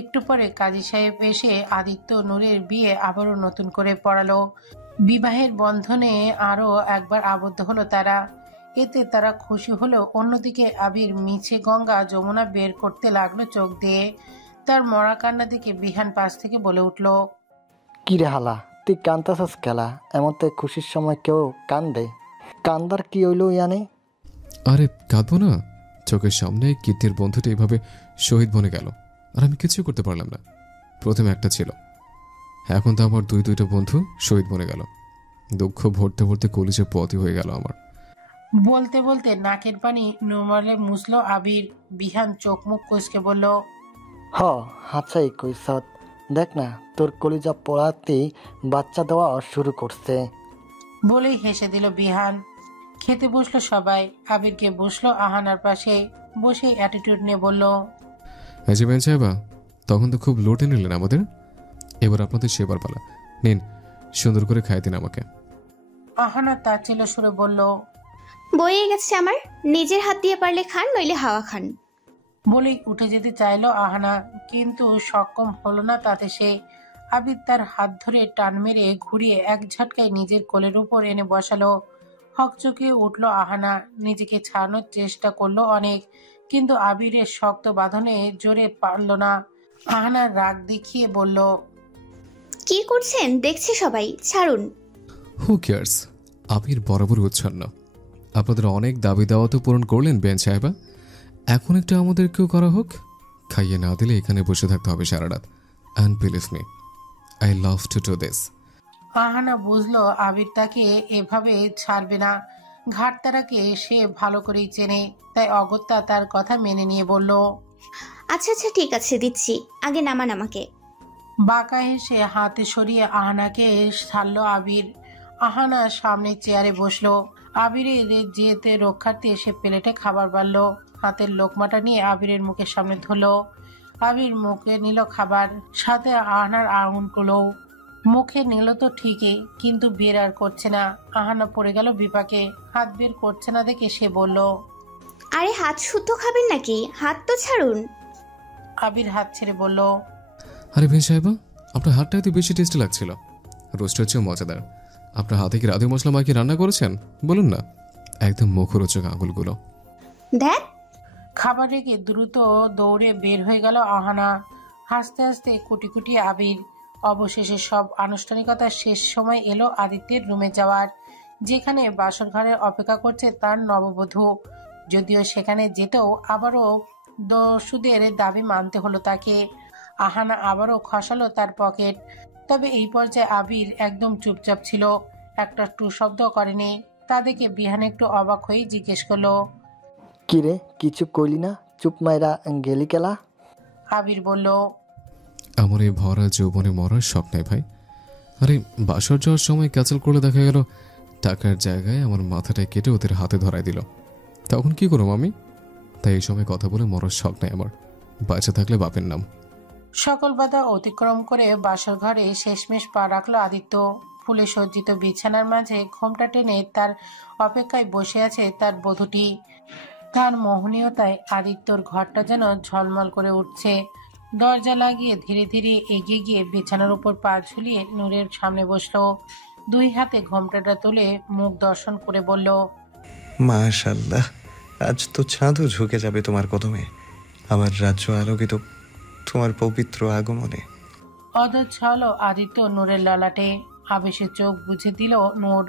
একটু পরে কাজী সাহেব এসে আদিত্য নূরের বিয়ে আবারও নতুন করে পড়ালো। বিবাহের বন্ধনে আরো একবার আবদ্ধ হলো তারা। এতে তারা খুশি হলেও অন্যদিকে আবির মিছে গঙ্গা যমুনা বের করতে লাগলো চোখ দিয়ে। তার মরা কান্না দেখে বিহান পাশ থেকে বলে উঠল, কি রে হালা, তুই কান্তাছস খেলা? এমতে খুশির সময় কেউ কান্দে? কান্দার কি হইল ইয়ানে? আরে কাঁদবো না, চোখের সামনে কীর্তির বন্ধুটা এইভাবে শহীদ বনে গেল আর আমি কিছু করতে পারলাম না। প্রথমে একটা ছিল, এখন তো আমার দুইটা বন্ধু শহীদ বনে গেল। দুঃখ ভরতে ভরতে কলিজে পথই হয়ে গেল আমার। বলতে বলতে নাকের পানি নুরমালে মুছল আবির। বিহান চোখ মুখ কুঁচকে বলল, হ, হাতছাই কইসত। দেখ না, তোর কলিজা পড়াতেই বাচ্চা দেওয়া শুরু করছে। বলেই হেসে দিল বিহান। খেতে বসলো সবাই। আবির গিয়ে বসলো আহানার পাশে। বসে অ্যাটিটিউড নিয়ে বলল, এই যে বেঞ্চ সাহেবা, তখন তো খুব লোটে নিলেন আমাদের, এবার আপনাদের সেবার পালা। নিন, সুন্দর করে খাই দিন আমাকে। আহানা তার ছিল সুরে বলল, বয়ে গেছে আমার, নিজের হাত দিয়ে পারলে খান, নইলে হাওয়া খান। বলেই উঠে যেতে চাইলো আহানা, কিন্তু সক্ষম হলো না তাতে সে। আবির তার হাত ধরে টান মেরে ঘুরিয়ে এক ঝটকায় নিজের কোলের উপর এনে বসালো। হকচকে উঠল আহানা, নিজেকে ছাড়ানোর চেষ্টা করলো অনেক, কিন্তু আবিরের শক্ত বাঁধনে জোরে পারল না। আহানা রাগ দেখিয়ে বলল, কি করছেন দেখছি সবাই, ছাড়ুন। হু কেয়ার্স, আবির বরাবর উচ্ছন্ন। আপনাদের অনেক দাবি দাওয়া তো পূরণ করলেন বেঞ্চ সাহেবা, এখন একটু আমাদেরকেও করা হোক। খাইয়ে না দিলে এখানে বসে থাকতে হবে সারা রাত। And believe me, I love to do this. Ahana বুঝলো আবির তাকে এভাবে ছাড়বে না। ঘাটতারাকে সে ভালো করেই চেনে, তাই অগত্যা তার কথা মেনে নিয়ে বলল, আচ্ছা আচ্ছা ঠিক আছে, দিচ্ছি, আগে নামান আমাকে। বাঁকা হেসে হাতে সরিয়ে আহানাকে ছাড়ল আবির। আহানা সামনে চেয়ারে বসলো। আবিরের যেতে রক্ষার্থে সে প্লেটে খাবার বাড়লো। হাতের লোকমাটা নিয়ে আবিরের মুখের সামনে ধরলো। আবির মুখে নিল খাবার, সাথে আহানার আঙুলগুলো মুখে নিল তো ঠিকই, কিন্তু বের আর করছে না। আহানা পড়ে গেল বিপাকে। হাত বের করছে না দেখে সে বলল, আরে হাত শুদ্ধ খাবেন নাকি, হাত তো ছাড়ুন। আবির হাত ছেড়ে বলল, আরে বেঞ্চ সাহেবা, আপনার হাতটা এত বেশি টেস্টি লাগছিল, রোস্টের চেয়েও মজাদার। আপনার হাতে কি রাধে মশলা মাখিয়ে রান্না করেছেন? বলুন না। একদম মুখরোচক আঙুলগুলো। দেখ। খাবার রেখে দ্রুত দৌড়ে বের হয়ে গেল আহানা। হাসতে হাসতে কুটি কুটি আবির। অবশেষে সব আনুষ্ঠানিকতা শেষ, সময় এলো আদিত্যের রুমে যাওয়ার, যেখানে বাসর ঘরে অপেক্ষা করছে তার নববধূ। যদিও সেখানে যেতেও আবারও দস্যুদের দাবি মানতে হলো তাকে। আহানা আবারও খসালো তার পকেট। তবে এই পর্যায়ে আবির একদম চুপচাপ ছিল, একটা টু শব্দ করেনি। তা দেখে বিহান একটু অবাক হয়ে জিজ্ঞেস করলো, কি রে, কিছু কইলি না? চুপ মাইরা গেলি কেলা? আবির বলল, আমার এই ভরা যৌবনে মরার শখ নাই ভাই। আরে বাসর যাওয়ার সময় ক্যান্সেল করলে দেখা গেল টাকার জায়গায় আমার মাথাটায় কেটে ওদের হাতে ধরাই দিল, তখন কি করব আমি? তাই এই সময় কথা বলে মরার শখ নাই আমার, বাঁচা থাকলে বাপের নাম। সকল বাধা অতিক্রম করে বাসর ঘরে শেষমেশ পা রাখলো আদিত্য। ফুলে সজ্জিত বিছানার মাঝে ঘোমটা টেনে তার অপেক্ষায় বসে আছে তার বধূটি। তার মোহনীয়তায় আদিত্যর ঘরটা যেন ঝলমল করে উঠছে। দরজা লাগিয়ে ধীরে ধীরে এগিয়ে গিয়ে বিছানার উপর পা ঝুলিয়ে নূরের সামনে বসলো। দুই হাতে ঘোমটাটা তুলে মুখ দর্শন করে বলল, মাশাআল্লাহ, আজ তো চাঁদও ঝুঁকে যাবে তোমার কদমে। আমার রাজ্য আলোকিত তোমার পবিত্র আগমনে। অধৈর্য হলো আদিত্য নূরের ললাটে। আবেশে চোখ বুঝে দিল নূর।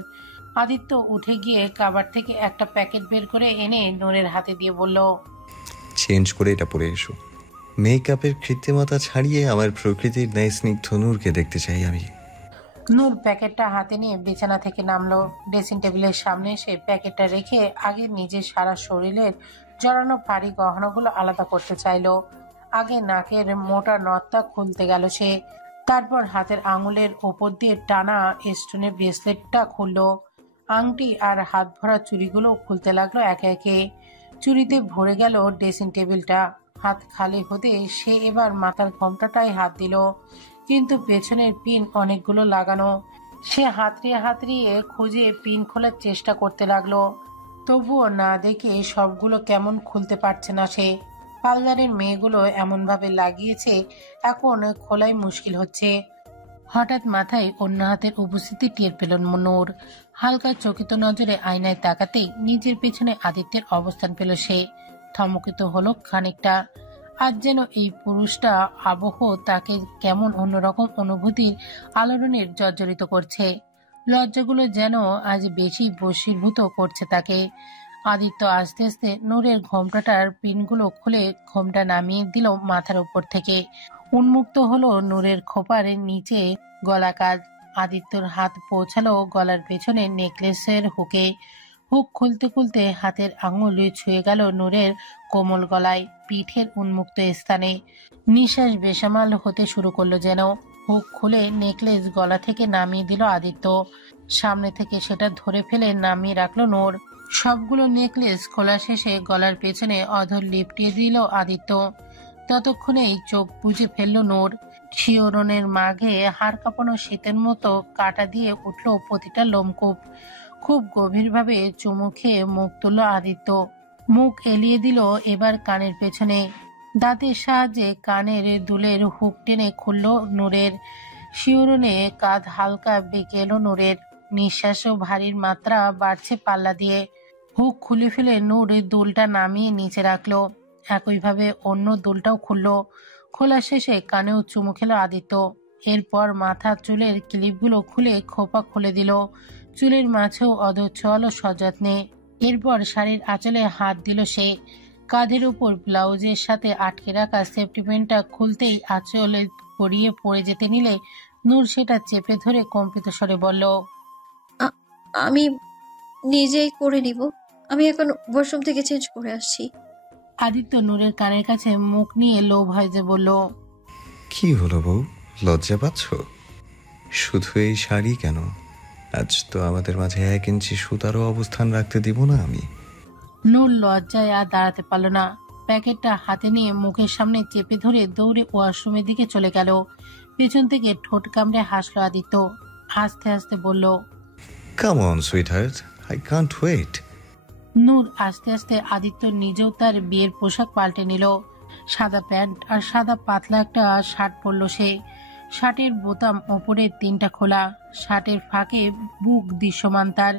আদিত্য উঠে গিয়ে কাবার থেকে একটা প্যাকেট বের করে এনে নূরের হাতে দিয়ে বলল, চেঞ্জ করে এটা পরে এসো। মেকআপের কৃত্রিমতা ছাড়িয়ে আমার প্রকৃতির ন্যায় স্নিগ্ধ নূরকে দেখতে চাই আমি। নূর প্যাকেটটা হাতে নিয়ে বিছানা থেকে নামলো। ড্রেসিং টেবিলের সামনে এসে প্যাকেটটা রেখে আগে নিজের সারা শরীরের জড়ানো ভারী গহনাগুলো আলাদা করতে চাইলো। আগে নাকের মোটা নথটা খুলতে গেল সে। তারপর হাতের আঙুলের ওপর দিয়ে টানা স্টোনের ব্রেসলেটটা খুললো। আংটি আর হাত ভরা চুড়িগুলো খুলতে লাগলো একে একে। চুড়িতে ভরে গেল ড্রেসিং টেবিলটা। হাত খালি হতে সে এবার মাথার ঘোমটাটায় হাত দিল, কিন্তু পেছনের পিন অনেকগুলো লাগানো। সে হাতড়িয়ে খুঁজে পিন খোলার চেষ্টা করতে লাগলো, তবুও না দেখে সবগুলো কেমন খুলতে পারছে না সে। পার্লারের মেয়েগুলো এমনভাবে লাগিয়েছে এখন খোলাই মুশকিল হচ্ছে। হঠাৎ মাথায় অন্য হাতের উপস্থিতি টের পেল নূর। হালকা চকিত নজরে আয়নায় তাকাতেই নিজের পেছনে আদিত্যের অবস্থান পেল সে। থমকিত হলো খানিকটা। আজ যেন এই পুরুষটা আবহ তাকে কেমন অন্যরকম অনুভূতির আলোড়নের জর্জরিত করছে। লজ্জাগুলো যেন আজ বেশি বশীভূত করছে তাকে। আদিত্য আস্তে আস্তে নূরের ঘোমটাটার পিনগুলো খুলে ঘোমটা নামিয়ে দিল মাথার উপর থেকে। উন্মুক্ত হলো নূরের খোপার নিচে গলা কাজ। আদিত্যর হাত পৌঁছালো গলার পেছনে নেকলেসের হুকে। হুক খুলতে খুলতে হাতের আঙুল ছুঁয়ে গেল নূরের কোমল গলায়, পিঠের উন্মুক্ত স্থানে। নিঃশ্বাস বেসামাল হতে শুরু করলো যেন। হুক খুলে নেকলেস গলা থেকে নামিয়ে দিল আদিত্য। সামনে থেকে সেটা ধরে ফেলে নামিয়ে রাখলো নূর। সবগুলো নেকলেস খোলা শেষে গলার পেছনে অধর লিপটিয়ে দিল আদিত্য। ততক্ষণেই চোখ বুজে ফেলল নূর। শিহরণের মাঝে হাড় কাঁপানো শীতের মতো কাটা দিয়ে উঠল প্রতিটা লোমকূপ। খুব গভীরভাবে চুমু খেয়ে মুখ তুলল আদিত্য। মুখ এলিয়ে দিল এবার কানের পেছনে। দাঁতের সাহায্যে কানের দুলের হুক টেনে খুলল নূরের। শিহরণে কাঁধ হালকা বেঁকে এলো নূরের। নিঃশ্বাসও ভারীর মাত্রা বাড়ছে পাল্লা দিয়ে। হুক খুলে ফেলে নূর দুলটা নামিয়ে নিচে রাখলো। একইভাবে অন্য দুলটাও খুলল। খোলা শেষে কানেও চুমু খেলো আদিত্য। এরপর মাথার চুলের ক্লিপগুলো খুলে খোপা খুলে দিল। চুলের মাঝেও অধর ছোঁয়ালো সযত্নে। এরপর শাড়ির আঁচলে হাত দিল সে। কাঁধের উপর ব্লাউজের সাথে আটকে রাখা সেফটি পিনটা খুলতেই আঁচলে পরিয়ে পড়ে যেতে নিলে নূর সেটা চেপে ধরে কম্পিত স্বরে বলল, আমি নিজেই করে নিব। আমি এখন ওয়াশরুম থেকে চেঞ্জ করে আসছি। আদিত্য নূরের কানের কাছে মুখ নিয়ে লো ভয়েসে বলল, কি হলো বউ, লজ্জা পাচ্ছ? শুধু এই শাড়ি কেন, আজ তো আমাদের মাঝে 1 ইঞ্চি সুতারও অবস্থান রাখতে দিব না আমি। নূর লজ্জায় আর দাঁড়াতে পারল না। প্যাকেটটা হাতে নিয়ে মুখের সামনে চেপে ধরে দৌড়ে ওয়াশরুমের দিকে চলে গেল। পেছন থেকে ঠোঁট কামড়ে হাসলো আদিত্য। হাসতে হাসতে বলল, come on sweetheart, I can't wait. Noor আস্তে আস্তে আদিত্য নিজেও তার বিয়ের পোশাক পাল্টে নিল। সাদা প্যান্ট আর সাদা পাতলা একটা শার্ট পরল সে। শার্টের বোতাম ওপরে 3টা খোলা। শার্টের ফাঁকে বুক দৃশ্যমান তার।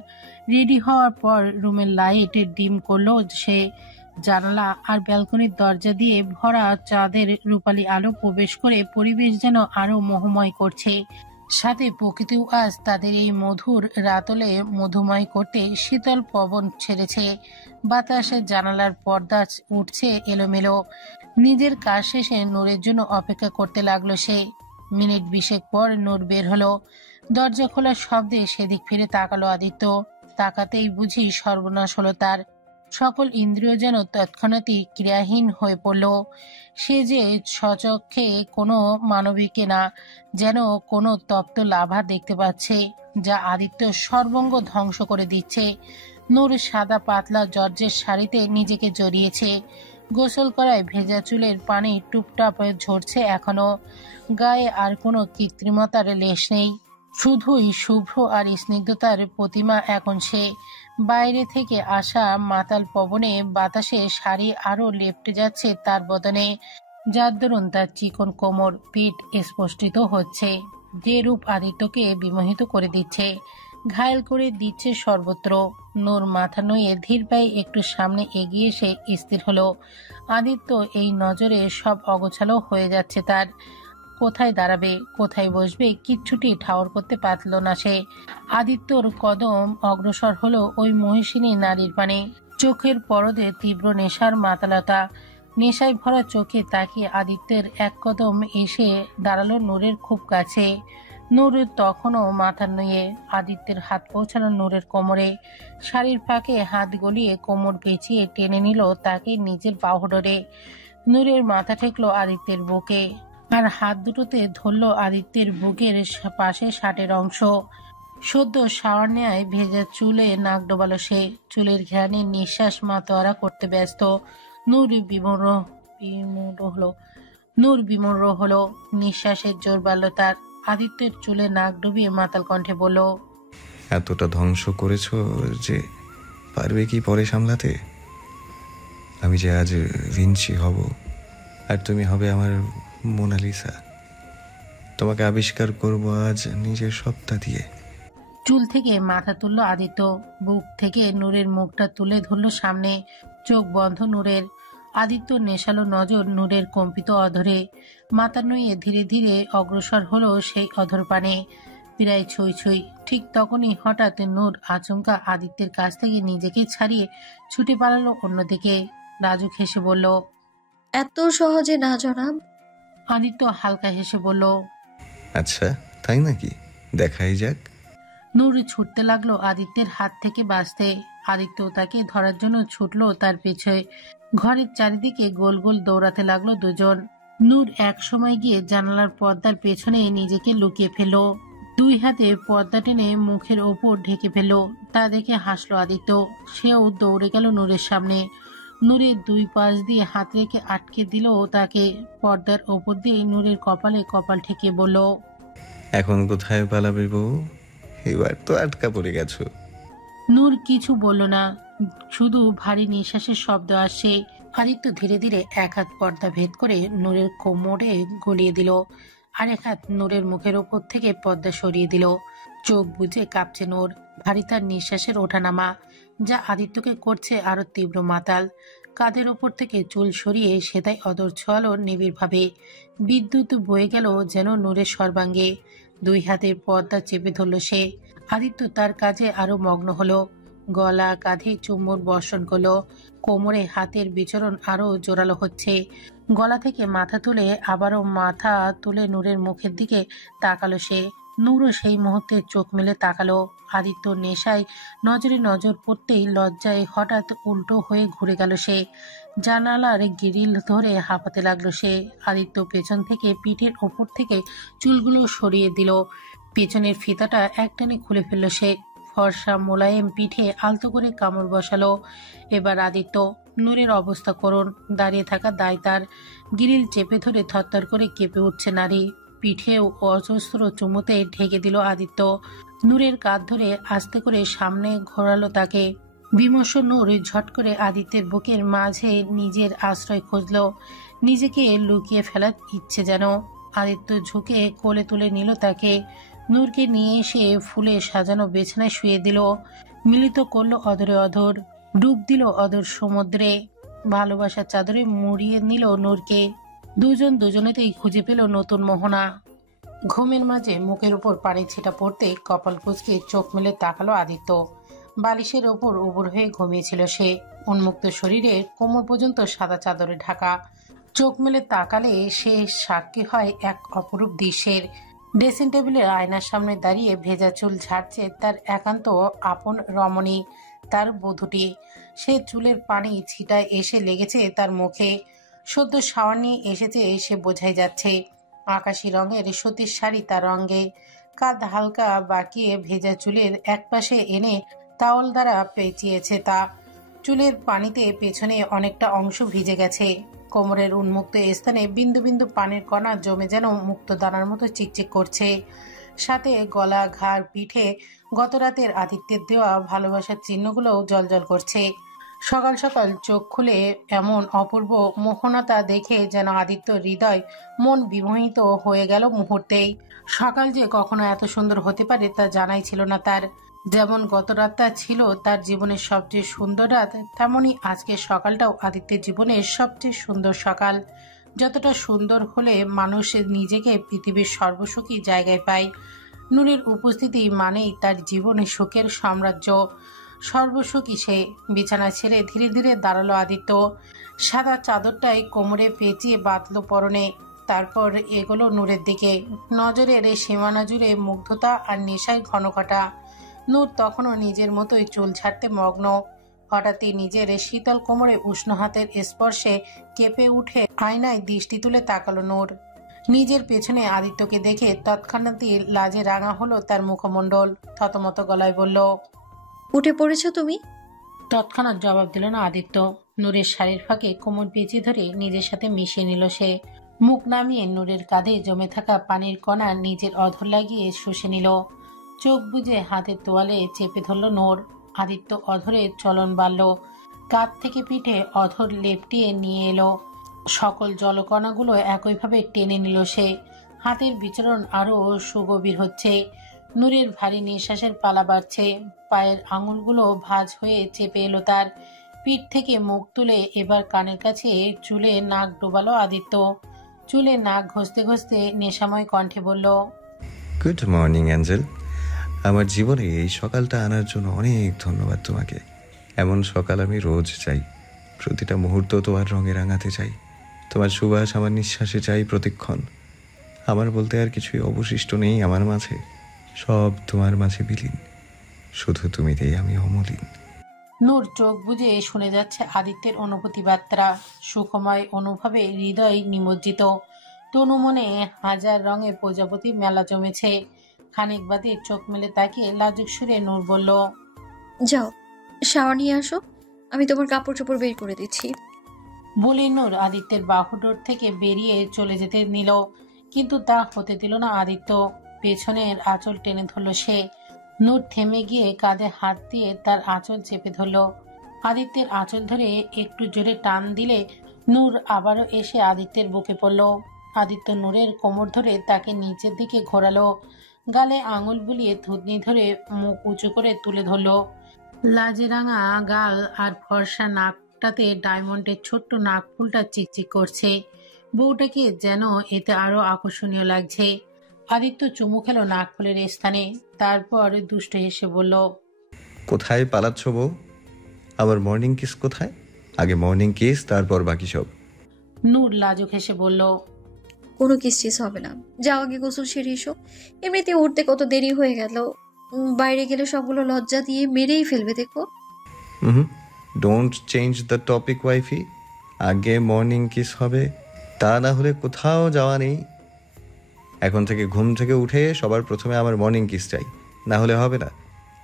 রেডি হওয়ার পর রুমের লাইট ডিম করলো সে। জানালা আর ব্যালকনির দরজা দিয়ে ভরা চাঁদের রূপালী আলো প্রবেশ করে পরিবেশ যেন আরো মোহময় করছে। সাথে প্রকৃতিও আজ তাদের এই মধুর রাতলে মধুময় করতে শীতল পবন ছেড়েছে। বাতাসের জানালার পর্দা উঠছে এলোমেলো। নিজের কাজ শেষে নূরের জন্য অপেক্ষা করতে লাগলো সে। মিনিট 20 পর নূর বের হলো। দরজা খোলার শব্দে সেদিক ফিরে তাকালো আদিত্য। তাকাতেই বুঝি সর্বনাশ হলো তার। সকল ইন্দ্রিয় যেন তৎক্ষণাৎই ক্রিয়াহীন হয়ে পড়ল। সে যে স্বচক্ষে কোনো মানবীকে না, যেন কোনো তপ্ত লাভা দেখতে পাচ্ছে, যা আদিত্য সর্বঙ্গ ধ্বংস করে দিচ্ছে। নূর সাদা পাতলা জর্জের শাড়িতে নিজেকে জড়িয়েছে। গোসল করায় ভেজা চুলের পানি টুপটাপ ঝরছে এখনো। গায়ে আর কোনো কৃত্রিমতার লেশ নেই, শুধুই শুভ্র আর স্নিগ্ধতার প্রতিমা এখন সে। বাইরে থেকে আসা মাতাল পবনে বাতাসে শাড়ি আরো লেপ্টে যাচ্ছে তার বদনে, যার দরুন তার চিকন কোমর পিঠ স্পষ্টিত হচ্ছে, যে রূপ আদিত্যকে বিমোহিত করে দিচ্ছে, ঘায়েল করে দিচ্ছে সর্বত্র। নূর মাথা নইয়ে ধীর পায়ে একটু সামনে এগিয়ে এসে স্থির হলো। আদিত্য এই নজরে সব অগোছালো হয়ে যাচ্ছে তার। কোথায় দাঁড়াবে, কোথায় বসবে, কিচ্ছুটি ঠাওর করতে পারল না সে। আদিত্যর কদম অগ্রসর হলো ওই মহিষিনী নারীর পানে। চোখের পরদে তীব্র নেশার মাতালতা। নেশায় ভরা চোখে তাকিয়ে আদিত্যের এক কদম এসে দাঁড়ালো নূরের খুব কাছে। নূর তখনও মাথা নুয়ে। আদিত্যের হাত পৌঁছালো নূরের কোমরে। শাড়ির ফাঁকে হাত গলিয়ে কোমর পেঁচিয়ে টেনে নিল তাকে নিজের বাহুডোরে। নূরের মাথা ঠেকলো আদিত্যের বুকে, আর হাত দুটোতে ধরল আদিত্যের বুকের পাশে শার্টের অংশ। সদ্য শাওয়ার নেয় ভেজা চুলে নাক ডোবালো সে। চুলের ঘ্রাণে নিঃশ্বাস মাতোয়ারা করতে ব্যস্ত। নূর বিমূঢ় হলো। নিঃশ্বাসের জোর বাড়ল তার। আদিত্যের চুলে নাক ডুবিয়ে মাতাল কণ্ঠে বলল, এতটা ধ্বংস করেছ যে পারবে কি পরে সামলাতে? আমি যে আজ ভিঞ্চি হব, আর তুমি হবে আমার মোনালিসা। তোমাকে আবিষ্কার করব আজ নিজের সত্তা দিয়ে। চুল থেকে মাথা তুলল আদিত্য, বুক থেকে নূরের মুখটা তুলে ধরল সামনে, চোখ বন্ধ নূরের। আদিত্য নেশালো নজর নূরের কম্পিত অধরে, মাথা নুয়ে ধীরে ধীরে অগ্রসর হলো সেই অধর পানে, প্রায় ছুঁই ছুঁই। ঠিক তখনই হঠাৎ নূর আচমকা আদিত্যের কাছ থেকে নিজেকে ছাড়িয়ে ছুটে পালালো অন্যদিকে। রাজু হেসে বলল, এত সহজে না জনাব। আদিত্য হালকা হেসে বলল, আচ্ছা তাই নাকি, দেখাই যাক। নূর ছুটতে লাগলো আদিত্যের হাত থেকে বাঁচতে। আদিত্য তাকে ধরার জন্য ছুটলো তার পেছনে। ঘরের চারিদিকে গোল গোল দৌড়াতে লাগলো দুজন। নূর এক সময় গিয়ে জানালার পর্দার পেছনে নিজেকে লুকিয়ে ফেলল, দুই হাতে পর্দা টেনে মুখের ওপর ঢেকে ফেলল। তা দেখে হাসলো আদিত্য, সেও দৌড়ে গেল নূরের সামনে। নূরের দুই পাশ দিয়ে হাত রেখে আটকে দিল তাকে। পর্দার ওপর দিয়ে নূরের কপালে কপাল ঠেকে বলল, এখন কোথায় পালাবে বউ? এবার তো আটকা পড়ে গেছো। নূর কিছু বলল না, শুধু ভারী নিঃশ্বাসের শব্দ আসে। আদিত্য ধীরে ধীরে এক হাত পর্দা ভেদ করে নূরের কোমরে গলিয়ে দিল, আর এক হাত নূরের মুখের ওপর থেকে পর্দা সরিয়ে দিল। চোখ বুজে কাঁপছে নূর, ভারী তার নিঃশ্বাসের ওঠানামা, যা আদিত্যকে করছে আরো তীব্র মাতাল। কাঁধের ওপর থেকে চুল সরিয়ে সেটাই অদর ছোঁয়ালো নিবিড়ভাবে। বিদ্যুৎ বয়ে গেল যেন নূরের সর্বাঙ্গে। দুই হাতের পর্দা চেপে ধরল সে। আদিত্য তার কাজে আরো মগ্ন হলো, গলা কাঁধে চুম্বন বর্ষণ করলো, কোমরে হাতের বিচরণ আরো জোরালো হচ্ছে। গলা থেকে মাথা তুলে আবারও মাথা তুলে নূরের মুখের দিকে তাকালো সে। নূরও সেই মুহূর্তে চোখ মেলে তাকালো। আদিত্য নেশায় নজরে নজর পড়তেই লজ্জায় হঠাৎ উল্টো হয়ে ঘুরে গেল সে। জানালার গ্রিল ধরে হাঁপাতে লাগলো সে। আদিত্য পেছন থেকে পিঠের ওপর থেকে চুলগুলো সরিয়ে দিল, পেছনের ফিতাটা একটানে খুলে ফেলল সে। ফর্সা মোলায়েম পিঠে আলতো করে কামড় বসালো। এবার আদিত্য। নূরের অবস্থা করুণ, দাঁড়িয়ে থাকা দায় তার। গ্রিল চেপে ধরে থরথর করে কেঁপে উঠছে নারী। পিঠেও অজস্র চুমুতে ঢেকে দিল আদিত্য। নূরের কাঁধ ধরে আস্তে করে সামনে ঘোরালো তাকে। বিমর্ষ নূর ঝট করে আদিত্যের বুকের মাঝে নিজের আশ্রয় খুঁজল, নিজেকে লুকিয়ে ফেলার ইচ্ছে যেন। আদিত্য ঝুঁকে কোলে তুলে নিল তাকে। নূরকে নিয়ে এসে ফুলে সাজানো বিছানায় শুয়ে দিল, মিলিত করলো অধরে অধর, ডুব দিল অধর সমুদ্রে। ভালোবাসার চাদরে মুড়িয়ে নিল নূরকে। দুজন দুজনেতেই খুঁজে পেল নতুন মোহনা। ঘুমের মাঝে মুখের উপর পানি ছিটা পড়তে কপাল কুঁচকে চোখ মেলে তাকালো আদিত্য। বালিশের ওপর উবুর হয়ে ঘুমিয়েছিল সে, উন্মুক্ত শরীরে কোমর পর্যন্ত সাদা চাদরে ঢাকা। চোখ মেলে তাকালে সে সাক্ষী হয় এক অপরূপ দৃশ্যের। ড্রেসিং টেবিলের আয়নার সামনে দাঁড়িয়ে ভেজা চুল ঝাড়ছে তার একান্ত আপন রমণী, তার বধূটি। সে চুলের পানি ছিটায় এসে লেগেছে তার মুখে। সদ্য শাওয়ার নিয়ে এসেছে সে, বোঝাই যাচ্ছে। আকাশি রঙের সুতির শাড়ি তার অঙ্গে, কাঁধ হালকা বাঁকিয়ে ভেজা চুলের একপাশে এনে তাওয়াল দ্বারা পেঁচিয়েছে তা। চুলের পানিতে পেছনে অনেকটা অংশ ভিজে গেছে। কোমরের উন্মুক্ত স্থানে বিন্দু বিন্দু পানির কণা জমে যেন মুক্ত দানার মতো চিকচিক করছে। সাথে গলা, ঘাড়, পিঠে গত রাতের আদিত্যের দেওয়া ভালোবাসার চিহ্নগুলোও জ্বলজ্বল করছে। সকাল সকাল চোখ খুলে এমন অপূর্ব মোহনতা দেখে যেন আদিত্য হৃদয় মন বিমোহিত হয়ে গেল মুহূর্তেই। সকাল যে কখনো এত সুন্দর হতে পারে তা জানাই ছিল না তার। যেমন গত রাতটা ছিল তার জীবনের সবচেয়ে সুন্দর রাত, তেমনি আজকের সকালটাও আদিত্যের জীবনের সবচেয়ে সুন্দর সকাল। যতটা সুন্দর হলে মানুষ নিজেকে পৃথিবীর সর্বসুখী জায়গায় পায়, নূরের উপস্থিতি মানেই তার জীবনে সুখের সাম্রাজ্য। সর্বসুখী সে। বিছানা ছেড়ে ধীরে ধীরে দাঁড়ালো আদিত্য। সাদা চাদরটাই কোমরে পেঁচিয়ে বাঁধলো পরনে। তারপর এগোলো নূরের দিকে। নজরের সীমানা জুড়ে মুগ্ধতা আর নেশায় ঘনঘটা। নূর তখনও নিজের মতোই চুল ছাড়তে মগ্ন। হঠাৎই নিজের শীতল কোমরে উষ্ণ হাতের স্পর্শে কেঁপে উঠে আয়নায় দৃষ্টি তুলে তাকালো নূর। নিজের পেছনে আদিত্যকে দেখে তৎক্ষণাৎই লাজে রাঙা হলো তার মুখমণ্ডল। থতমত গলায় বলল, উঠে পড়েছো তুমি? তৎক্ষণাৎ জবাব দিল না আদিত্য। নূরের শাড়ির ফাঁকে কোমর পেঁচিয়ে ধরে নিজের সাথে মিশিয়ে নিল সে। মুখ নামিয়ে নূরের কাঁধে জমে থাকা পানির কণা নিজের অধর লাগিয়ে শুষে নিল। চোখ বুজে হাতের তোয়ালে চেপে ধরল নূর। আদিত্য অধরের চলন বাড়ল, কাঁধ থেকে পিঠে অধর লেপটিয়ে নিয়ে এলো। সকল জলকণাগুলো একইভাবে টেনে নিল সে। হাতের বিচরণ আরো সুগভীর হচ্ছে। নূরের ভারী নিঃশ্বাসের পালা বাড়ছে। পায়ের আঙুলগুলো ভাঁজ হয়ে চেপে এলো তার। পিঠ থেকে মুখ তুলে এবার কানের কাছে চুলে নাক ডোবালো আদিত্য। চুলে নাক ঘষতে ঘষতে নেশাময় কণ্ঠে বলল, গুড মর্নিং অ্যাঞ্জেল। আমার জীবনে এই সকালটা আনার জন্য অনেক ধন্যবাদ তোমাকে। এমন সকাল আমি রোজ চাই। প্রতিটা মুহূর্ত তোমার রঙে রাঙাতে চাই। তোমার সুবাস আমার নিঃশ্বাসে চাই প্রতিক্ষণ। আমার বলতে আর কিছুই অবশিষ্ট নেই আমার মাঝে। সব তোমার মাঝে বিলীন। শুধু তুমিতেই আমি অমলিন। নূর চোখ বুজে শুনে যাচ্ছে আদিত্যের অনুভূতি বার্তা। সুখময় অনুভবে হৃদয় নিমজ্জিত। তনু মনে হাজার রঙে প্রজাপতি মেলা জমেছে। খানিক বাদে চোখ মেলে তাকিয়ে লাজুক সুরে নূর বলল, যাও শাওয়ার নিয়ে আসো, আমি তোমার কাপড় চোপড় বের করে দিচ্ছি। বলে নূর আদিত্যের বাহুডোর থেকে বেরিয়ে চলে যেতে নিল, কিন্তু তা হতে দিল না আদিত্য। পেছনের আঁচল টেনে ধরল সে। নূর থেমে গিয়ে কাঁধে হাত দিয়ে তার আঁচল চেপে ধরল। আদিত্যের আঁচল ধরে একটু জোরে টান দিলে নূর আবারও এসে আদিত্যের বুকে পড়ল। আদিত্য নূরের কোমর ধরে তাকে নিচের দিকে ঘোরালো। গালে আঙুল বুলিয়ে থুতনি ধরে মুখ উঁচু করে তুলে ধরল। লাজে রাঙা গাল আর ফর্সা নাকটাতে ডায়মন্ডের ছোট্ট নাকফুলটা চিকচিক করছে। বউটাকে যেন এতে আরো আকর্ষণীয় লাগছে। আদিত্য চুমু খেলো নাকফুলের স্থানে। তারপর দুষ্ট হেসে বলল, কোথায় পালাচ্ছ বউ? আমার মর্নিং কিস কোথায়? আগে মর্নিং কিস, তারপর বাকি সব। নূর লাজুক হেসে বলল, কোনো কিস্টিস হবে না, যাও আগে গোসল সেরে এসো। এমনিতে উঠতে কত দেরি হয়ে গেল। বাইরে গেলে সবগুলো লজ্জা দিয়ে মেরেই ফেলবে দেখো। Don't change the topic wifey. আগে মর্নিং কিস হবে, তা না হলে কোথাও যাওয়া নেই। এখন থেকে ঘুম থেকে উঠে সবার প্রথমে আমার মর্নিং কিস চাই, না হলে হবে না।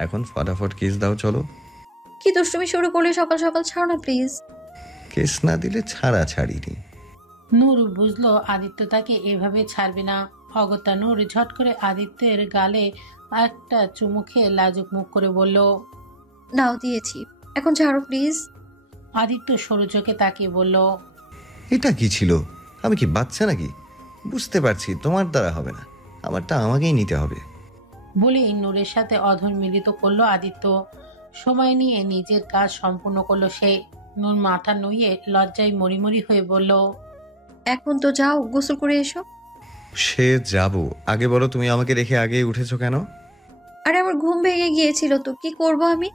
এখন ফটাফট কিস দাও চলো। কি দুষ্টুমি শুরু করলে সকাল সকাল, ছাড়ো না প্লিজ। কিস না দিলে ছাড়া ছাড়িনি। নূর বুঝলো আদিত্য তাকে এভাবে ছাড়বে না। অগত্যা নূর ঝট করে আদিত্যের গালে একটা চুমু খেয়ে লাজুক মুখ করে বলল, নাও দিয়েছি, এখন ছাড়ো প্লিজ। আদিত্য সরু চোখে তাকিয়ে বলল, এটা কি ছিল? আমি কি বাচ্চা নাকি? বুঝতে পারছি তোমার দ্বারা হবে না, আমারটা আমাকেই নিতে হবে। বলেই নূরের সাথে অধর মিলিত করলো আদিত্য। সময় নিয়ে নিজের কাজ সম্পূর্ণ করলো সে। নূর মাথা নুইয়ে লজ্জায় মরিমরি হয়ে বলল, এখন তো যাও, গোসল করে এসো। সে যাব, আগে বলো তুমি আমাকে রেখে আগেই উঠেছো কেন? আরে আমার ঘুম ভেঙে গিয়েছিল তো কি করব আমি।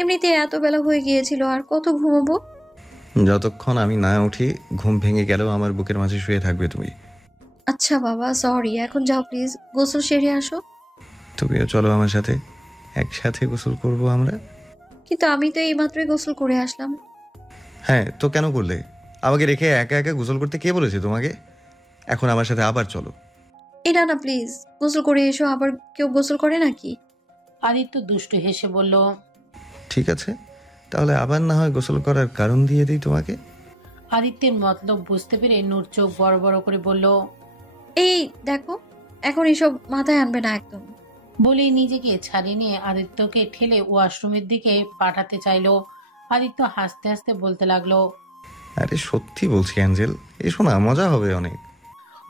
এমনিতে এত বেলা হয়ে গিয়েছিল, আর কত ঘুমাবো। যতক্ষণ আমি না উঠি ঘুম ভেঙে গেলেও আমার বুকের মাঝে শুয়ে থাকবে তুমি। আচ্ছা বাবা, সরি, এখন যাও প্লিজ, গোসল সেরে আসো। তুমিও চলো আমার সাথে, একসাথে গোসল করব আমরা। কিন্তু আমি তো এই মাত্রই গোসল করে আসলাম। হ্যাঁ তো কেন করলে? আমাকে রেখে একা একা গোসল করতে কে বলেছে তোমাকে? এখন আমার সাথে আবার চলো। এটা না প্লিজ, গোসল করে এসো। আবার কেউ গোসল করে নাকি? আদিত্য দুষ্টু হেসে বলল, ঠিক আছে, তাহলে আবার না হয় গোসল করার কারণ দিয়ে দিই তোমাকে। আদিত্যের মতলব বুঝতে পেরে নূর চোখ বড় বড় করে বলল, এই দেখো, এখন এসব মাথায় আনবে না একদম। বলেই নিজেকে ছাড়িয়ে নিয়ে আদিত্যকে ঠেলে ওয়াশরুমের দিকে পাঠাতে চাইলো। আদিত্য হাসতে হাসতে বলতে লাগলো, আরে সত্যি বলছি অ্যাঞ্জেল, এসো না, মজা হবে অনেক।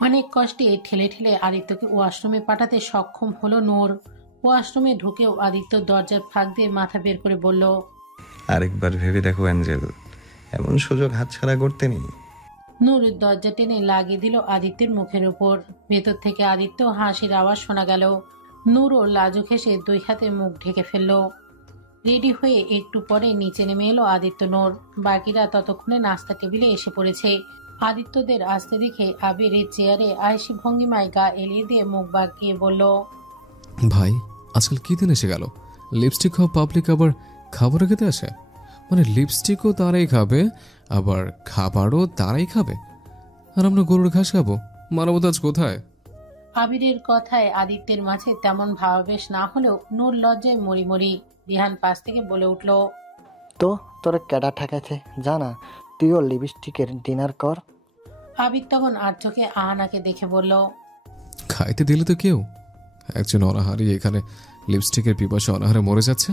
অনেক কষ্টে ঠেলে ঠেলে আদিত্যকে ওয়াশরুমে পাঠাতে সক্ষম হলো নূর। ওয়াশরুমে ঢুকেও আদিত্য দরজার ফাঁক দিয়ে মাথা বের করে বলল, আরেকবার ভেবে দেখো অ্যাঞ্জেল, এমন সুযোগ হাতছাড়া করতে নেই। নূর দরজা টেনে লাগিয়ে দিল আদিত্যের মুখের উপর। ভেতর থেকে আদিত্য হাসির আওয়াজ শোনা গেল। নূরও লাজুক হেসে দুই হাতে মুখ ঢেকে ফেলল। রেডি হয়ে একটু পরে নিচে নেমে এলো আদিত্য নূর। বাকিরা ততক্ষণে নাস্তা টেবিলে এসে পড়েছে। আদিত্যদের আসতে দেখে আবির চেয়ারে আয়েসি ভঙ্গিমায় গা এলিয়ে দিয়ে মুখ বাঁকিয়ে বলল, ভাই আজকাল কি দিন এসে গেল? লিপস্টিক খাওয়া পাবলিক আবার খাবারও খেতে আসে? মানে লিপস্টিকও তারাই খাবে, আবার খাবারও তারাই খাবে, আর আমরা গরুর ঘাস খাবো? মানবতা আজ কোথায়? আবিরের কথায় আদিত্যের মাঝে তেমন ভাবাবেশ না হলেও নূর লজ্জায় মরিমরি। রিহান পাশ থেকে বলে উঠল, তো তোরা কেডা ঠেকাইছে জানা, তুইও লিপস্টিকের ডিনার কর। আবির তখন আর্যকে আহানাকে দেখে বলল, খাইতে দিলে তো কেউ? একজন অনাহারি এখানে লিপস্টিকের পিপাসা অনাহারে মরে যাচ্ছে।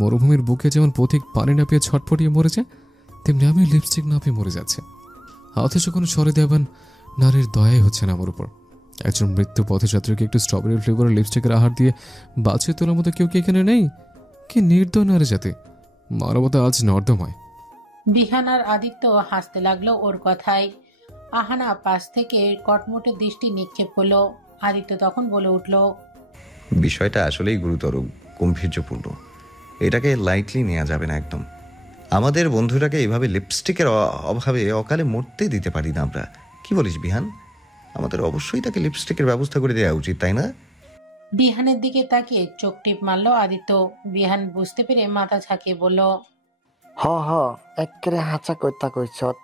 মরুভূমির বুকে যেমন পথিক পানি না পেয়ে ছটফটিয়ে মরে যায়, তেমনি আমি লিপস্টিক না পেয়ে মরে যাচ্ছে। অথচ কোনো সরে দেবেন নারীর দয়াই হচ্ছে না আমার উপর। একজন মৃত্যু পথযাত্রীকে একটু স্ট্রবেরি ফ্লেভারের লিপস্টিকের আহার দিয়ে বাঁচিয়ে তোলার মতো কেউ কি এখানে নেই? কি নির্দয় নারী জাতি, মানবতা আজ নর্দমায়। বিহান আর আদিত্য হাসতে লাগলো ওর কথায়। আহানা পাশ থেকে কটমটে দৃষ্টি নিক্ষেপ করলো। আদিত্য তখন বলে উঠল, বিষয়টা আসলেই গুরুতর, গম্ভীর্যপূর্ণ। এটাকে লাইটলি নেওয়া যাবে না একদম। আমাদের বন্ধুটাকে এভাবে লিপস্টিকের অভাবে অকালে মরতে দিতে পারি না আমরা। কি বলিস বিহান? আমাদের অবশ্যই তাকে লিপস্টিকের ব্যবস্থা করে দেওয়া উচিত, তাই না? বিহানের দিকে তাকিয়ে চোখ টিপ মারল আদিত্য। বিহান বুঝতে পেরে মাথা ঝাঁকিয়ে বলল, হ একেরে হাঁচা কইতা কইছত।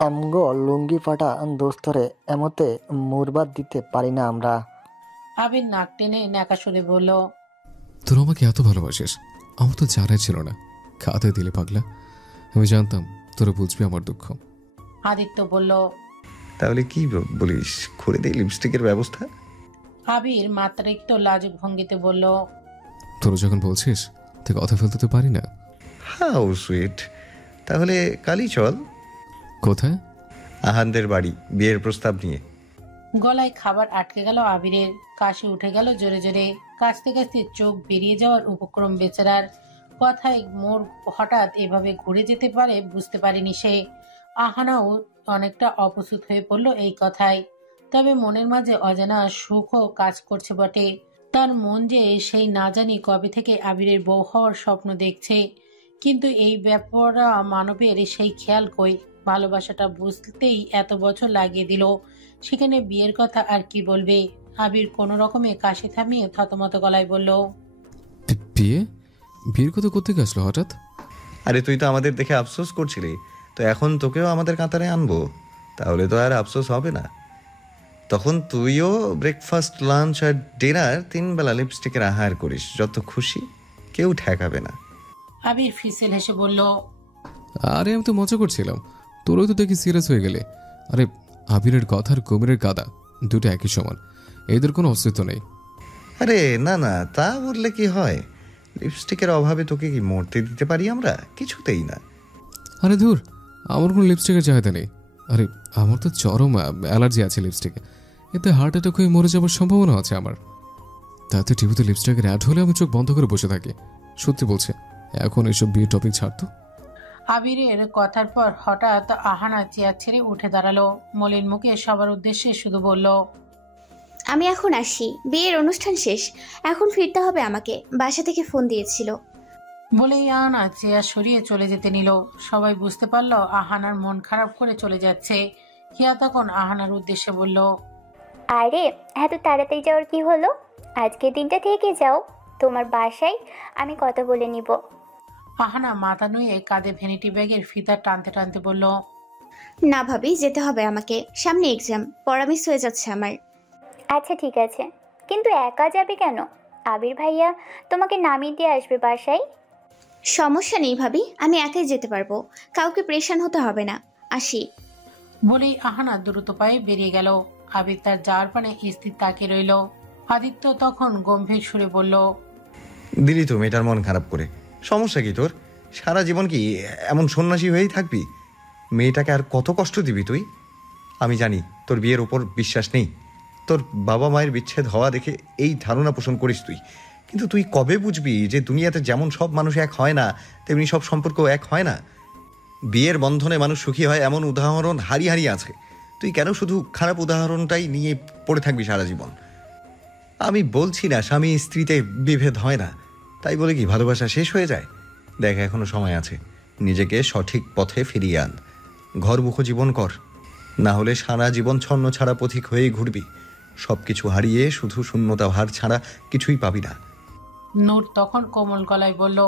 আমগো লুঙ্গি ফাটা দোস্তরে এমতে মুরবাদ দিতে পারি না আমরা। আবির নাক টেনে ন্যাকা সরে বলল, তোর আমাকে এত ভালোবাসিস, আমার তো জানাই ছিল না। খাতে দিলে পাগলা, আমি জানতাম তোরা বুঝবি আমার দুঃখ। আদিত্য বলল, তাহলে কি বলিস, করে দেই লিপস্টিকের ব্যবস্থা? আবির মাত্রাতিরিক্ত লাজুক ভঙ্গিতে বলল, তোরা যখন বলছিস তো কথা ফেলতে তো পারি না। How sweet. তাহলে কালই চল। কোথায়? আহানদের বাড়ি, বিয়ের প্রস্তাব নিয়ে। গলায় খাবার আটকে গেল আবিরের। কাশি উঠে গেল জোরে জোরে। কাশতে কাশতে চোখ বেরিয়ে যাওয়ার উপক্রম বেচারার। কথায় মোড় হঠাৎ এভাবে ঘুরে যেতে পারে বুঝতে পারেনি সে। আহানাও অনেকটা অপ্রস্তুত হয়ে পড়ল এই কথায়। তবে মনের মাঝে অজানা সুখও কাজ করছে বটে। তার মন যে সেই না জানি কবে থেকে আবিরের বউ হওয়ার স্বপ্ন দেখছে। কিন্তু এই ব্যাপারটা মানবের সেই খেয়াল কই? ভালোবাসাটা বুঝতেই এত বছর লাগিয়ে দিল, সেখানে বিয়ের কথা আর কি বলবে? আবির কোনো রকমে কাশি থামিয়ে থতমত গলায় বলল, বিয়ের কথা করতে গেছলো হঠাৎ? আরে তুই তো আমাদের দেখে আফসোস করছিলি, তো এখন তোকেও আমাদের কাতারে আনবো। তাহলে তো আর আফসোস হবে না। তখন তুইও ব্রেকফাস্ট, লাঞ্চ আর ডিনার 3 বেলা লিপস্টিকের আহার করিস, যত খুশি, কেউ ঠেকাবে না। আবির ফিসেল হেসে বলল, আরে আমি তো মজা করছিলাম, তোরও তো দেখি সিরিয়াস হয়ে গেলে। আরে আবিরের কথা আর কুমিরের কাদা দুটো একই সমান, এদের কোনো অস্তিত্ব নেই। আরে না, তা বললে কি হয়? লিপস্টিকের অভাবে তোকে কি মরতে দিতে পারি আমরা? কিছুতেই না। আরে ধুর, আমার কোনো লিপস্টিকের চাহিদা নেই। আরে আমার তো চরম অ্যালার্জি আছে লিপস্টিকে, এতে হার্ট অ্যাটাক হয়ে মরে যাওয়ার সম্ভাবনা আছে আমার। তাতে টিভিতে লিপস্টিকের অ্যাড হলে আমি চোখ বন্ধ করে বসে থাকি। সত্যি বলছে, এখন এসব বিয়ের টপিক ছাড়তো। আবিরের কথার পর হঠাৎ আহানা চেয়ার ছেড়ে উঠে দাঁড়ালো। মলিন মুখে সবার উদ্দেশ্যে শুধু বলল, আমি এখন আসি, বিয়ের অনুষ্ঠান শেষ, এখন ফিরতে হবে আমাকে, বাসা থেকে ফোন দিয়েছিল। বলেই আহানা চেয়ার সরিয়ে চলে যেতে নিল। সবাই বুঝতে পারলো আহানার মন খারাপ করে চলে যাচ্ছে। হিয়া তখন আহানার উদ্দেশ্যে বলল, আরে এত তাড়াতাড়ি যাওয়ার কি হলো? আজকের দিনটা থেকে যাও, তোমার বাসায় আমি কথা বলে নিব। আহানা মাথা নুয়ে কাঁধে ভ্যানিটি ব্যাগের ফিতা টানতে টানতে বলল, না ভাবি, যেতে হবে আমাকে, সামনে এক্সাম, পড়া মিস হয়ে যাচ্ছে আমার। আচ্ছা ঠিক আছে, কিন্তু একা যাবে কেন? আবির ভাইয়া তোমাকে নামিয়ে দিয়ে আসবে বাসায়। সমস্যা নেই ভাবি, আমি একাই যেতে পারবো, কাউকে প্রেশান হতে হবে না, আসি। বলেই আহানা দ্রুত পায়ে বেরিয়ে গেল। আবির তার যাওয়ার পানে স্থির তাকিয়ে রইল। আদিত্য তখন গম্ভীর সুরে বলল, দিলি তো মেয়েটার মন খারাপ করে। সমস্যা কি তোর? সারা জীবন কি এমন সন্ন্যাসী হয়েই থাকবি? মেয়েটাকে আর কত কষ্ট দিবি তুই? আমি জানি তোর বিয়ের ওপর বিশ্বাস নেই, তোর বাবা মায়ের বিচ্ছেদ হওয়া দেখে এই ধারণা পোষণ করিস তুই। কিন্তু তুই কবে বুঝবি যে দুনিয়াতে যেমন সব মানুষ এক হয় না, তেমনি সব সম্পর্ক এক হয় না। বিয়ের বন্ধনে মানুষ সুখী হয় এমন উদাহরণ হারিয়ে আছে। তুই কেন শুধু খারাপ উদাহরণটাই নিয়ে পড়ে থাকবি সারা জীবন? আমি বলছি না স্বামী স্ত্রীতে বিভেদ হয় না, তাই বলে কি ভালোবাসা শেষ হয়ে যায়? দেখ, এখনো সময় আছে, নিজেকে সঠিক পথে ফিরিয়ে আন, ঘরমুখো জীবন কর। না হলে সারা জীবন ছন্ন ছাড়া পথিক হয়েই ঘুরবি। সব কিছু হারিয়ে শুধু শূন্যতা ভার ছাড়া কিছুই পাবি না। নূর তখন কোমল গলায় বলল,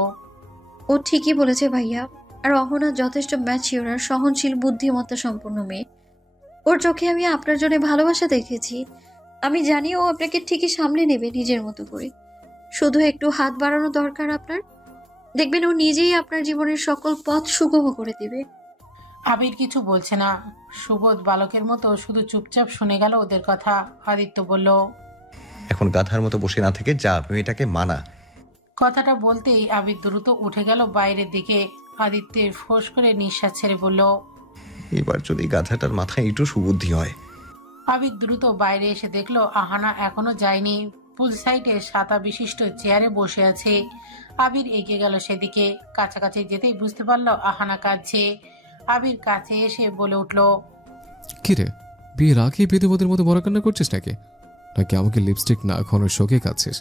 ও ঠিকই বলেছে ভাইয়া। আর অহনা যথেষ্ট ম্যাচিওর আর সহনশীল বুদ্ধিমত্তা সম্পন্ন মেয়ে। ওর চোখে আমি আপনার জন্য ভালোবাসা দেখেছি। আমি জানি ও আপনাকে ঠিকই সামলে নেবে নিজের মতো করে। শুধু একটু হাত বাড়ানো দরকার আপনার, দেখবেন ও নিজেই আপনার জীবনের সকল পথ সুগম করে দিবে। আবির কিছু বলছে না, সুবোধ বালকের মতো শুধু চুপচাপ শুনে গেল ওদের কথা। আদিত্য বলল, এখন গাধার মতো বসে না থেকে যা, মেয়েটাকে মানা। কথাটা বলতেই আবির দ্রুত উঠে গেল বাইরের দিকে। আদিত্যের ফোঁস করে নিঃশ্বাস ছেড়ে বলল, এবার যদি গাধাটার মাথায় একটু সুবুদ্ধি হয়। আবির দ্রুত বাইরে এসে দেখলো আহানা এখনো যায়নি। পুল সাইডে ছাতা বিশিষ্ট চেয়ারে বসে আছে। আবির এগিয়ে গেল সেদিকে। কাছাকাছি যেতেই বুঝতে পারলো আহানা কাঁদছে। আবির কাছে এসে বলে উঠল, কিরে, বিয়ের আগে বিধবদের মতো বড় কান্না করছিস নাকি আমাকে লিপস্টিক না খাওয়ানোর শোকে কাঁদছিস?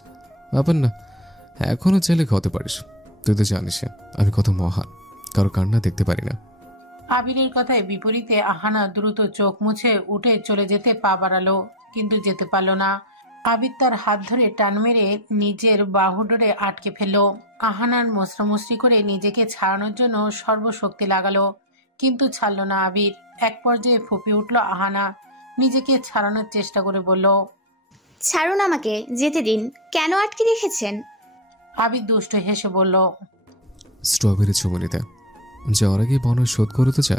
ব্যাপার না, এখনো চাইলে খাওয়াতে পারিস। তুই তো জানিস আমি কত মহান, কারো কান্না দেখতে পারি না। আবিরের কথায় বিপরীতে আহানা দ্রুত চোখ মুছে উঠে চলে যেতে পা বাড়ালো, কিন্তু যেতে পারল না। আবির তার হাত ধরে টান মেরে নিজের বাহু ডোরে আটকে ফেলল। আহানার মশরামশরি করে নিজেকে ছাড়ানোর জন্য সর্বশক্তি লাগালো, কিন্তু ছাড়ল না আবির। এক পর্যায়ে ফুঁপিয়ে উঠল আহানা। নিজেকে ছাড়ানোর চেষ্টা করে বলল, ছাড়ুন আমাকে, যেতে দিন। কেন আটকে রেখেছেন? আবির দুষ্ট হেসে বলল, স্ট্রবেরি চুমুনিতে যাওয়ার আগে বনয় শোধ করে তো চা,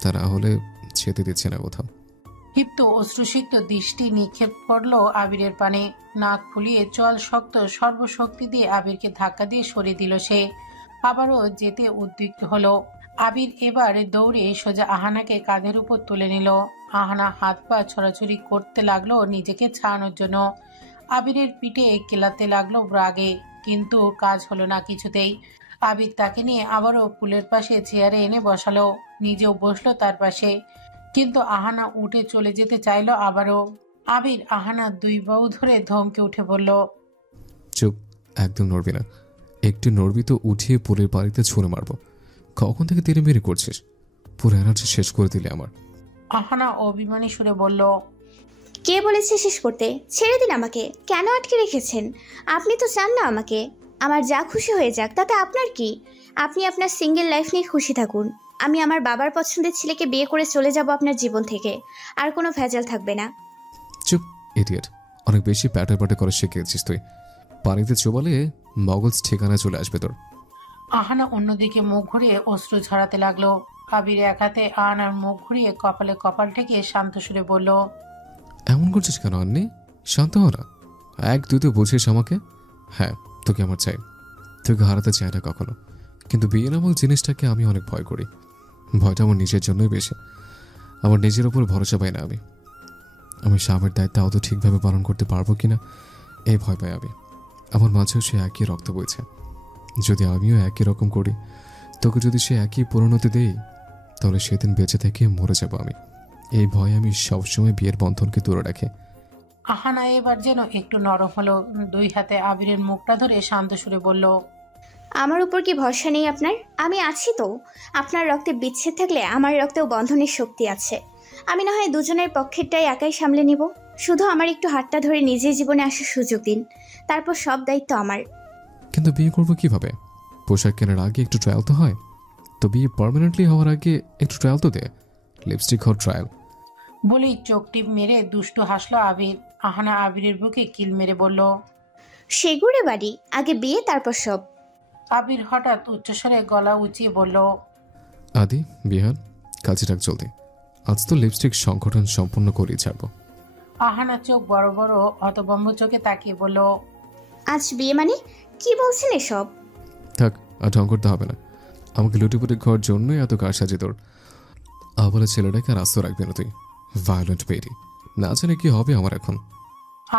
তা না হলে যেতে দিচ্ছে না কোথাও। ক্ষিপ্ত অশ্রুসিক্ত দৃষ্টি নিক্ষেপ করল আবিরের পানে। নাক ফুলিয়ে চল শক্ত সর্বশক্তি দিয়ে আবিরকে ধাক্কা দিয়ে সরিয়ে দিল সে। আবারও যেতে উদ্বিগ্ন হলো। আবির এবার দৌড়ে সোজা আহানাকে কাঁধের উপর তুলে নিল। আহানা হাত পা ছড়াছড়ি করতে লাগলো নিজেকে ছাড়ানোর জন্য। আবিরের পিঠে কেলাতে লাগলো রাগে, কিন্তু কাজ হলো না কিছুতেই। আবির তাকে নিয়ে আবারও পুলের পাশে চেয়ারে এনে বসালো, নিজেও বসলো তার পাশে। কিন্তু আহানা উঠে চলে যেতে চাইলো আবারও। আবির আহানার দুই বাহু ধরে ধমকে উঠে বলল, চুপ, একদম নড়বি না। একটু নড়বি তো উঠিয়ে পুলের বাড়িতে ছুঁড়ে মারবো। কখন থেকে তেরে মেরে করছিস? পুরো এনার্জি শেষ করে দিলে আমার। আহানা অভিমানী সুরে বলল, কে বলেছে শেষ করতে? ছেড়ে দিন আমাকে। কেন আটকে রেখেছেন? আপনি তো চান না আমাকে। আমার যা খুশি হয়ে যাক, তাতে আপনার কি? আপনি আপনার সিঙ্গেল লাইফ নিয়ে খুশি থাকুন। আমি আমার বাবার পছন্দের ছেলেকে বিয়ে করে চলে যাব আপনার জীবন থেকে। আর কোনো ভেজাল থাকবে না। চুপ ইডিয়েট, অনেক বেশি প্যাটার প্যাটার করে শিখেছিস তুই। পানিতে চোবালে মগজ ঠিকানা চলে আসবে তোর। আহানা অন্যদিকে মুখ ঘুরিয়ে অশ্রু ঝরাতে লাগলো। আবির এক হাতে আহানার মুখ ঘুরিয়ে কপালে কপাল ঠেকে শান্ত সুরে বলল, এমন করছিস কেন আন্নি? শান্ত হ না। এক তুই তো বুঝিস আমাকে। হ্যাঁ, তোকে আমার চাই। তোকে হারাতে চাই না কখনো, কিন্তু বিয়ে নামক জিনিসটাকে আমি অনেক ভয় করি। ভয়টা আমার নিজের জন্যই বেশি। আমার নিজের ওপর ভরসা পাই না আমি স্বামীর দায়িত্ব অত ঠিকভাবে পালন করতে পারবো কিনা এই ভয় পাই আমি। আমার মাঝেও সে একই রক্ত বইছে। যদি আমিও একই রকম করি, তোকে যদি সে একই পরিণতি দেই, তাহলে সেদিন বেঁচে থেকে মরে যাব আমি। এই ভয় আমি সবসময় বিয়ের বন্ধনকে দূরে রাখে। আহানা এবার যেন একটু নরম হলো। দুই হাতে আবিরের মুখটা ধরে শান্ত সুরে বলল, আমার উপর কি ভরসা নেই আপনার? আমি আছি তো। আপনার রক্তে বিচ্ছেদ থাকলে আমার রক্তেও বন্ধনের শক্তি আছে। আমি না হয় দুজনের পক্ষেরটাই একাই সামলে নিব। শুধু আমার একটু হাতটা ধরে নিজের জীবনে আসার সুযোগ দিন, তারপর সব দায়িত্ব আমার। কিন্তু বিয়ে করবো কিভাবে? পোশাক কেনার আগে একটু ট্রায়াল তো হয়। তো বিয়ে পার্মানেন্টলি হওয়ার আগে একটু ট্রায়াল তো দে। লিপস্টিক হওয়ার ট্রায়াল। বলেই চোখ টিপ মেরে দুষ্টু হাসলো আবির। আহানা আবিরের বুকে কিল মেরে বলল, সেগুড়ে বাড়ি, আগে বিয়ে তারপর সব। আবির হঠাৎ উচ্চস্বরে গলা উঁচিয়ে বলল, আদি, বিহার, কাজে ডাক জলদি। আজ তো লিপস্টিক সংগঠন সম্পূর্ণ করেই ছাড়বো। আহানা চোখ বড় বড় হতভম্ব চোখে তাকিয়ে বলল, আজ বিয়ে মানে কি বলছেন এসব? থাক, আর ঢং করতে হবে না। আমাকে লুটিপুটি খাওয়ার জন্যই এত কার সাজে তোর। আবলে ছেলেটাকে আর আস্ত রাখবি না তুই। ভায়োলেন্ট বেরি, না জানে কি হবে আমার এখন।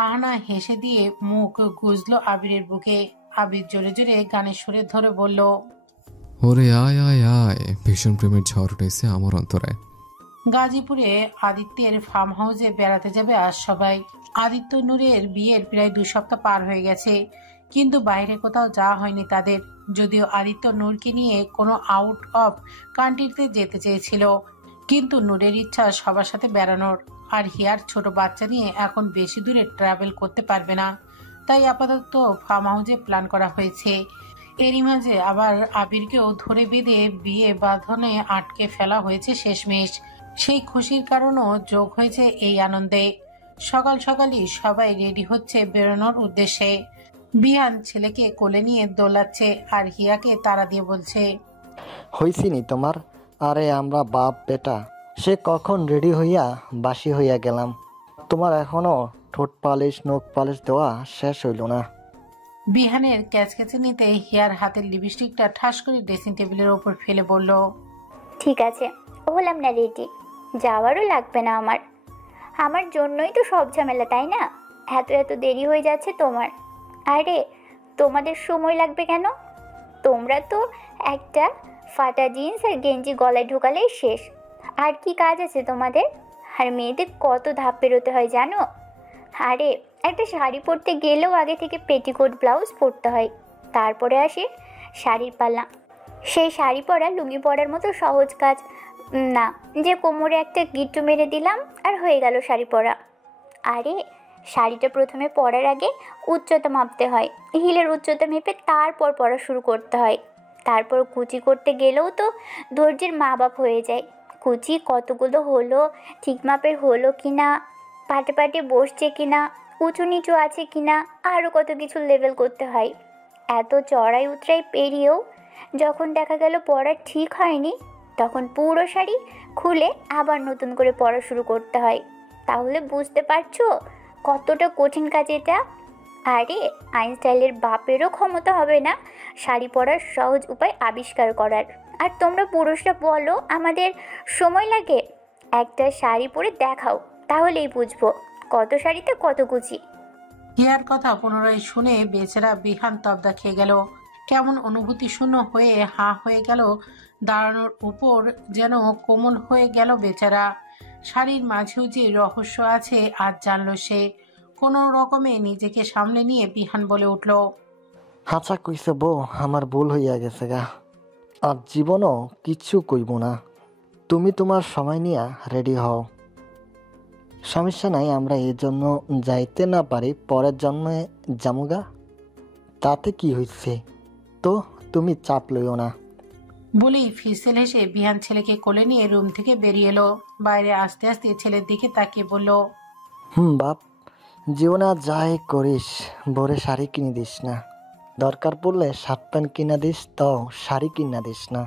আহানা হেসে দিয়ে মুখ গুজলো আবিরের বুকে। আবির জোরে জোরে গানের সুরে ধরে বলল, ওরে আয় আয় আয়, ভীষণ প্রেমের ঝড় উঠেছে আমার অন্তরায়। গাজীপুরে আদিত্যের ফার্ম হাউসে বেড়াতে যাবে আজ সবাই। আদিত্য নূরের বিয়ের প্রায় 2 সপ্তাহ পার হয়ে গেছে, কিন্তু বাইরে কোথাও যাওয়া হয়নি তাদের। যদিও আদিত্য নূরকে নিয়ে কোনো আউট অফ কান্ট্রিতে যেতে চেয়েছিল, কিন্তু নূরের ইচ্ছা সবার সাথে বেড়ানোর। আর হিয়ার ছোট বাচ্চা নিয়ে এখন বেশি দূরে ট্রাভেল করতে পারবে না, তাই আপাতত ফার্ম হাউসে প্ল্যান করা হয়েছে। এরই মাঝে আবার আবিরকেও ধরে বেঁধে বিয়ে বাঁধনে আটকে ফেলা হয়েছে শেষমেশ। সেই খুশির কারণও যোগ হয়েছে এই আনন্দে। সকাল সকালই সবাই রেডি হচ্ছে বেরোনোর উদ্দেশ্যে। বিহান ছেলেকে কোলে নিয়ে দোলাচ্ছে আর হিয়াকে তাড়া দিয়ে বলছে, হইছিনি তোমার? আরে আমরা বাপ বেটা সে কখন রেডি হইয়া বাসি হইয়া গেলাম। তোমার এখনো ঠোঁট পালিশ নখ পালিশ দেওয়া শেষ হইল না। বিহানের ক্যাচক্যাচে নিতে হিয়ার হাতের লিপস্টিকটা ঠাস করে ড্রেসিং টেবিলের ওপর ফেলে বলল, ঠিক আছে, হলাম না রেডি, যাওয়ারও লাগবে না আমার। আমার জন্যই তো সব ঝামেলা, তাই না? এত এত দেরি হয়ে যাচ্ছে তোমার। আরে তোমাদের সময় লাগবে কেন? তোমরা তো একটা ফাটা জিন্স আর গেঞ্জি গলায় ঢোকালেই শেষ। আর কি কাজ আছে তোমাদের? আর মেয়েদের কত ধাপ পেরোতে হয় জানো? আরে একটা শাড়ি পরতে গেলেও আগে থেকে পেটিকোট ব্লাউজ পরতে হয়, তারপরে আসে শাড়ির পাল্লা। সেই শাড়ি পরা লুঙ্গি পরার মতো সহজ কাজ না যে কোমরে একটা গিট্টু মেরে দিলাম আর হয়ে গেল শাড়ি পরা। আরে শাড়িটা প্রথমে পরার আগে উচ্চতা মাপতে হয়, হিলের উচ্চতা মেপে তারপর পরা শুরু করতে হয়। তারপর কুচি করতে গেলেও তো ধৈর্যের মা বাপ হয়ে যায়। কুচি কতগুলো হলো, ঠিক মাপের হলো কি না, পাটে পাটে বসছে কি না, উঁচু নিচু আছে কি না, আরও কত কিছু লেভেল করতে হয়। এত চড়াই উতরাই পেরিয়েও যখন দেখা গেল পড়া ঠিক হয়নি, তখন পুরো শাড়ি খুলে আবার নতুন করে পড়া শুরু করতে হয়। তাহলে বুঝতে পারছো কতটা কঠিন কাজ এটা? আরে আইনস্টাইনের বাপেরও ক্ষমতা হবে না শাড়ি পরার সহজ উপায় আবিষ্কার করার। আর তোমরা পুরুষরা বলো আমাদের সময় লাগে? একটা শাড়ি পরে দেখাও, তাহলেই বুঝবো কত শাড়িতে কত কুচি। হিয়ার কথা পুনরায় শুনে বেচারা বিহান তবদা খেয়ে গেল। কেমন অনুভূতি শূন্য হয়ে হা হয়ে গেল, দাঁড়ানোর উপর যেন কোমল হয়ে গেল বেচারা। শাড়ির মাঝেও যে রহস্য আছে আজ জানলো সে। কোনো রকমে নিজেকে সামলে নিয়ে বিহান বলে উঠল, হাঁচা কইছে বউ, আমার ভুল হইয়া গেছে গা। আর জীবনও কিচ্ছু কইব না। তুমি তোমার সময় নিয়া রেডি হও। সমস্যা নাই, আমরা এই জন্য যাইতে না পারি পরের জন্মে জামুগা, তাতে কি হইছে? তো তুমি চাপ লইও না। বলেই ফিসেল হেসে বিহান ছেলেকে কোলে নিয়ে রুম থেকে বেরিয়ে এলো। বাইরে আস্তে আস্তে ছেলের দিকে তাকিয়ে বলল, বাপ, জীবনে আর যাই করিস বরে শাড়ি কিনে দিস না। দরকার পড়লে শার্ট প্যান্ট কিনা দিস, তো শাড়ি কিনা দিস না।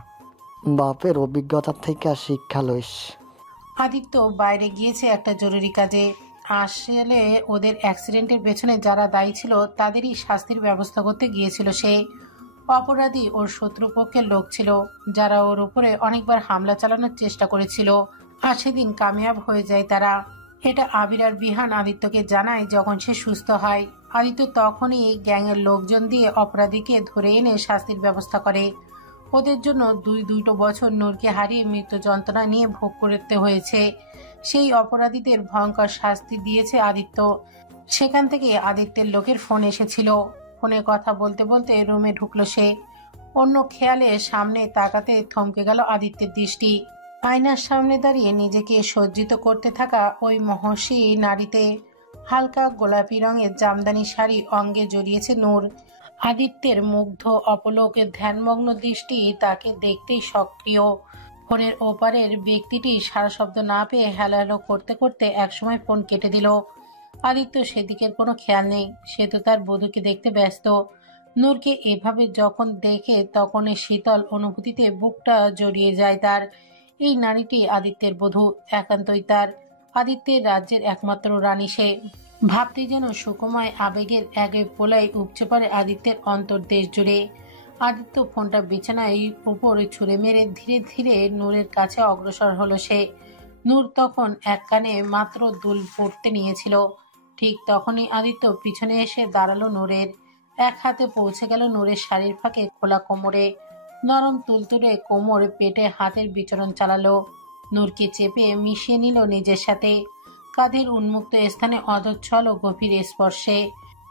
বাপের অভিজ্ঞতা থেকে শিক্ষা লইস। আদিত্য বাইরে গিয়েছে একটা জরুরি কাজে। আসলে ওদের অ্যাক্সিডেন্টের পেছনে যারা দায়ী ছিল তাদেরই শাস্তির ব্যবস্থা করতে গিয়েছিল সে। অপরাধী ওর শত্রুপক্ষের লোক ছিল, যারা ওর উপরে অনেকবার হামলা চালানোর চেষ্টা করেছিল। আর সেদিন কামিয়াব হয়ে যায় তারা। এটা আবির আর বিহান আদিত্যকে জানায় যখন সে সুস্থ হয়। আদিত্য তখনই গ্যাংয়ের লোকজন দিয়ে অপরাধীকে ধরে এনে শাস্তির ব্যবস্থা করে। ওদের জন্য দুটো বছর নূরকে হারিয়ে মৃত্যু যন্ত্রণা নিয়ে ভোগ করতে হয়েছে। সেই অপরাধীদের ভয়ঙ্কর শাস্তি দিয়েছে আদিত্য। সেখান থেকে আদিত্যের লোকের ফোন এসেছিল। ফোনে কথা বলতে বলতে রুমে ঢুকলো সে। অন্য খেয়ালে সামনে তাকাতে থমকে গেল আদিত্যের দৃষ্টি। আয়নার সামনে দাঁড়িয়ে নিজেকে সজ্জিত করতে থাকা ওই মহর্ষি নারীতে। হালকা গোলাপি রঙের জামদানি শাড়ি অঙ্গে জড়িয়েছে নূর। আদিত্যের মুগ্ধ অপলোকের ধ্যানমগ্ন দৃষ্টি তাকে দেখতেই সক্রিয়। ফোনের ওপারের ব্যক্তিটি সারা শব্দ না পেয়ে হ্যালো হ্যালো করতে করতে একসময় ফোন কেটে দিল। আদিত্য সেদিকের কোনো খেয়াল নেই, সে তো তার বধূকে দেখতে ব্যস্ত। নূরকে এভাবে যখন দেখে তখন শীতল অনুভূতিতে বুকটা জড়িয়ে যায় তার। এই নারীটি আদিত্যের বধূ, একান্তই তার। আদিত্যের রাজ্যের একমাত্র রানী সে। ভাবতে যেন সুকুমায় আবেগের একে পোলাই উপচে পড়ে আদিত্যের অন্তর্দেশ জুড়ে। আদিত্য ফোনটা বিছানায় উপরে ছুঁড়ে মেরে ধীরে ধীরে নূরের কাছে অগ্রসর হলো সে। নূর তখন এক কানে মাত্র দুল পড়তে নিয়েছিল। ঠিক তখনই আদিত্য পিছনে এসে দাঁড়ালো নূরের। এক হাতে পৌঁছে গেল নূরের শাড়ির ফাঁকে খোলা কোমরে। নরম তুলতুলে কোমর পেটে হাতের বিচরণ চালালো। নূরকে চেপে মিশিয়ে নিল নিজের সাথে। কাঁধের উন্মুক্ত স্থানে অধচ্ছল ও গভীর স্পর্শে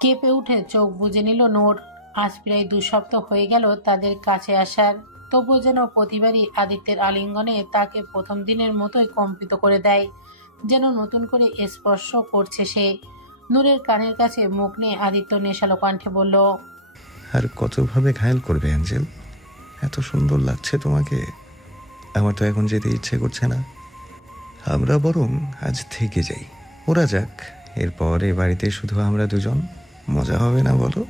কেঁপে উঠে চোখ বুজে নিল নূর। আজ প্রায় 2 সপ্তাহ হয়ে গেল তাদের কাছে আসার, তবুও যেন প্রতিবারই আদিত্যের আলিঙ্গনে তাকে প্রথম দিনের মতোই কম্পিত করে দেয়, যেন নতুন করে স্পর্শ করছে সে। নূরের কানের কাছে মুখ নিয়ে আদিত্য নেশালো কণ্ঠে বলল, আর কতভাবে ঘায়েল করবে অ্যাঞ্জেল? এত সুন্দর লাগছে তোমাকে, আমার তো এখন যেতে ইচ্ছে করছে না। আমরা বরং আজ থেকে যাই, ওরা যাক, এরপর এ বাড়িতে শুধু আমরা দুজন, মজা হবে না বলো?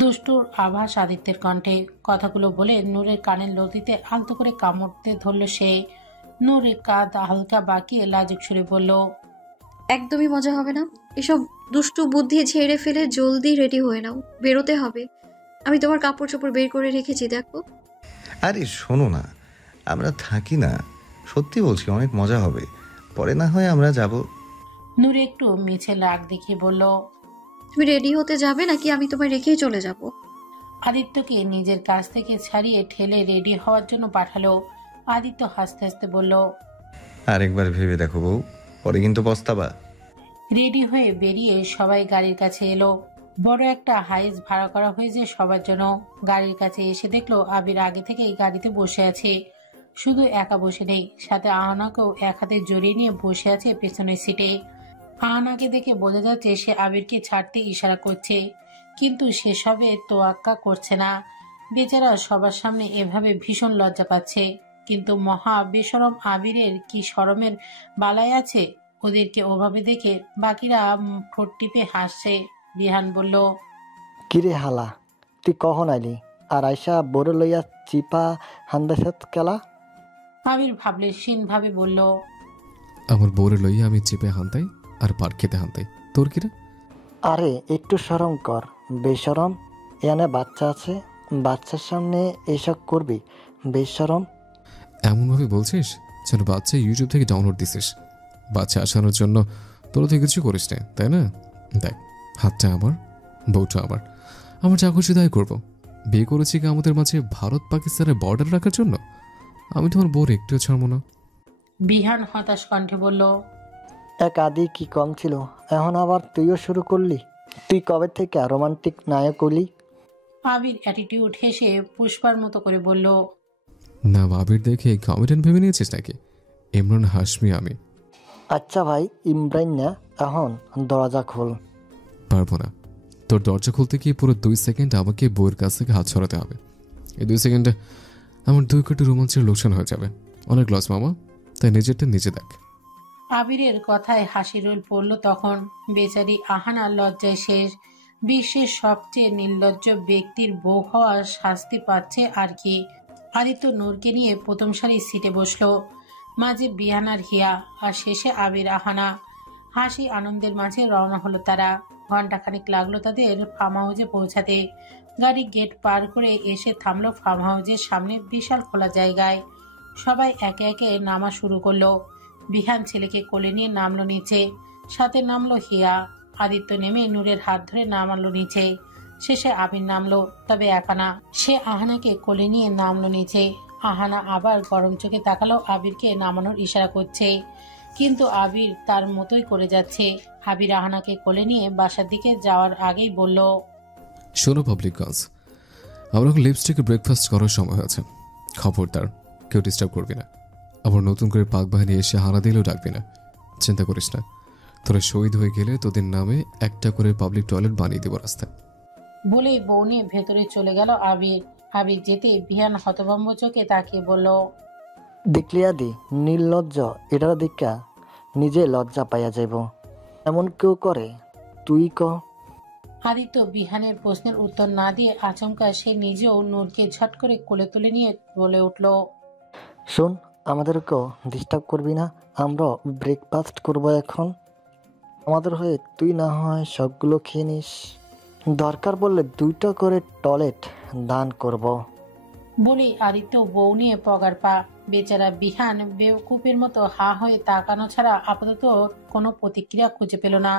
দুষ্টুর আভাস আদিত্যের কণ্ঠে। কথাগুলো বলে নূরের কানের লতিতে আলতো করে কামড়তে ধরল সে। নূরের কাঁধ হালকা বাঁকিয়ে লাজুক সুরে বলল, একদমই মজা হবে না। এসব দুষ্টু বুদ্ধি ঝেড়ে ফেলে জলদি রেডি হয়ে নাও, বেরোতে হবে। আমি তোমার কাপড় চোপড় বের করে রেখেছি, দেখো। আরে শোনো না, আমরা থাকি না, সত্যি বলছি, অনেক মজা হবে, পরে না হয় আমরা যাব। নূর একটু মিছে রাগ দেখিয়ে বলল, তুমি রেডি হতে যাবে নাকি আমি তোমায় রেখেই চলে যাব? আদিত্যকে নিজের কাছ থেকে ছাড়িয়ে ঠেলে রেডি হওয়ার জন্য পাঠালো। আদিত্য হাসতে হাসতে বলল, আরেকবার ভেবে দেখো বউ, পরে কিন্তু পস্তাবা। রেডি হয়ে বেরিয়ে সবাই গাড়ির কাছে এলো। বড় একটা হাইস ভাড়া করা হয়েছে সবার জন্য। গাড়ির কাছে এসে দেখলো আবির আগে থেকেই গাড়িতে বসে আছে। শুধু একা বসে নেই, সাথে আহানাকেও এক হাতে জড়িয়ে নিয়ে বসে আছে পেছনের সিটে। আহানাকে দেখে বোঝা যাচ্ছে সে আবিরকে ছাড়তে ইশারা করছে, কিন্তু সেসবে তোয়াক্কা করছে না। বেচারা সবার সামনে এভাবে ভীষণ লজ্জা পাচ্ছে, কিন্তু মহা বেশরম আবিরের কি শরমের বালাই আছে? ওদেরকে ওভাবে দেখে বাকিরা ঠোঁট টিপে হাসছে। বিহান বলল, কিরে হালা, তুই কখন আইলি? আর আইসা বড় লইয়া চিপা হান্দাসাত কেলা? আবির ভাবলেশীন ভাবে বলল, আমার বউরে লইয়া আমি চেপে হানতাই আর পার খেতে হানতাই, তোর কিরে? আরে একটু শরম কর, বেশরম। এখানে বাচ্চা আছে, বাচ্চার সামনে এসব করবি? বেশরম। এমনভাবে বলছিস যেন বাচ্চা ইউটিউব থেকে ডাউনলোড দিছিস। বাচ্চা আসানোর জন্য তোরা তো কিছু করিস না, তাই না? দেখ, হাতটা আমার, বউটা আমার, আমার যা খুশি তাই করবো। বিয়ে করেছি কি আমাদের মাঝে ভারত পাকিস্তানের বর্ডার রাখার জন্য? আমি তোমার বউর একটুও ছাড়বো না। বিহান হতাশ কণ্ঠে বলল, এক আদি কি কম ছিল, এখন আবার তুইও শুরু করলি? তুই কবে থেকে রোমান্টিক নায়ক হলি? আবির অ্যাটিটিউড হেসে পুষ্পার মতো করে বলল, না, বাবির দেখে কমেডিয়ান ভেবে নিয়েছিস নাকি? ইমরান হাশমি আমি। আচ্ছা ভাই ইমরান না, এখন দরজা খোল। পারবো না। তোর দরজা খুলতে গিয়ে পুরো 2 সেকেন্ড আমাকে বউয়ের কাছ থেকে হাত ছড়াতে হবে। এই 2 সেকেন্ডে আমার 2 কোটি রোমাঞ্চের লোকসান হয়ে যাবে। অনেক লস মামা, তাই নিজেরটা নিজে দেখ। আবিরের কথায় হাসি রোল পড়ল তখন। বেচারি আহানা লজ্জায় শেষ। বিশ্বের সবচেয়ে নির্লজ্জ ব্যক্তির বউ হওয়ার শাস্তি পাচ্ছে আর কি। আদিত্য নূরকে নিয়ে প্রথম সারির সিটে বসলো। মাঝে বিহানার হিয়া, আর শেষে আবির আহানা। হাসি আনন্দের মাঝে রওনা হলো তারা। ঘন্টাখানিক লাগলো তাদের ফার্ম হাউসে পৌঁছাতে। গাড়ি গেট পার করে এসে থামলো ফার্ম হাউসের সামনে বিশাল খোলা জায়গায়। সবাই একে একে নামা শুরু করলো। বিহান ছেলেকে কোলে নিয়ে নামলো নিচে, সাথে নামলো হিয়া। আদিত্য নেমে নূরের হাত ধরে নামালো নিচে। শেষে আবির নামলো, তবে একা না। সে আহানাকে কোলে নিয়ে নামলো নিচে। আহানা আবার গরম চোখে তাকালো আবিরকে নামানোর ইশারা করছে, কিন্তু আবির তার মতোই করে যাচ্ছে। আবির আহানাকে কোলে নিয়ে বাসার দিকে যাওয়ার আগেই বলল, শোনো পাবলিক গার্লস, আমার এখন লিপস্টিকে ব্রেকফাস্ট করার সময় হয়েছে। খবরদার কেউ ডিস্টার্ব করবি না। আবার নতুন করে পাক বাহিনী এসে হানা দিলেও ডাকবি না। চিন্তা করিস না, তোরা শহীদ হয়ে গেলে তোদের নামে একটা করে পাবলিক টয়লেট বানিয়ে দেবো রাস্তায়। বলেই বউ নিয়ে ভেতরে চলে গেল আবির। আবির যেতে বিহান হতভম্ব চোখে তাকিয়ে বলল, দেখলি আদি, নির্লজ্জ। এটার দেখা নিজে লজ্জা পাইয়া যাইব। এমন কেউ করে? তুই ক। আদিত্য বিহানের প্রশ্নের উত্তর না দিয়ে আচমকা সে নিজেও নূরকে ঝট করে কোলে তুলে নিয়ে বলে উঠল, শোন, আমাদেরকেও ডিস্টার্ব করবি না। আমরা ব্রেকফাস্ট করব এখন। আমাদের হয়ে তুই না হয় সবগুলো খেয়ে নিস। দরকার পড়লে 2টা করে টয়লেট দান করব। বলেই আদিত্য বউ নিয়ে পগার পা। বেচারা বিহান বেওকুফের মতো হা হয়ে তাকানো ছাড়া আপাতত কোনো প্রতিক্রিয়া খুঁজে পেল না।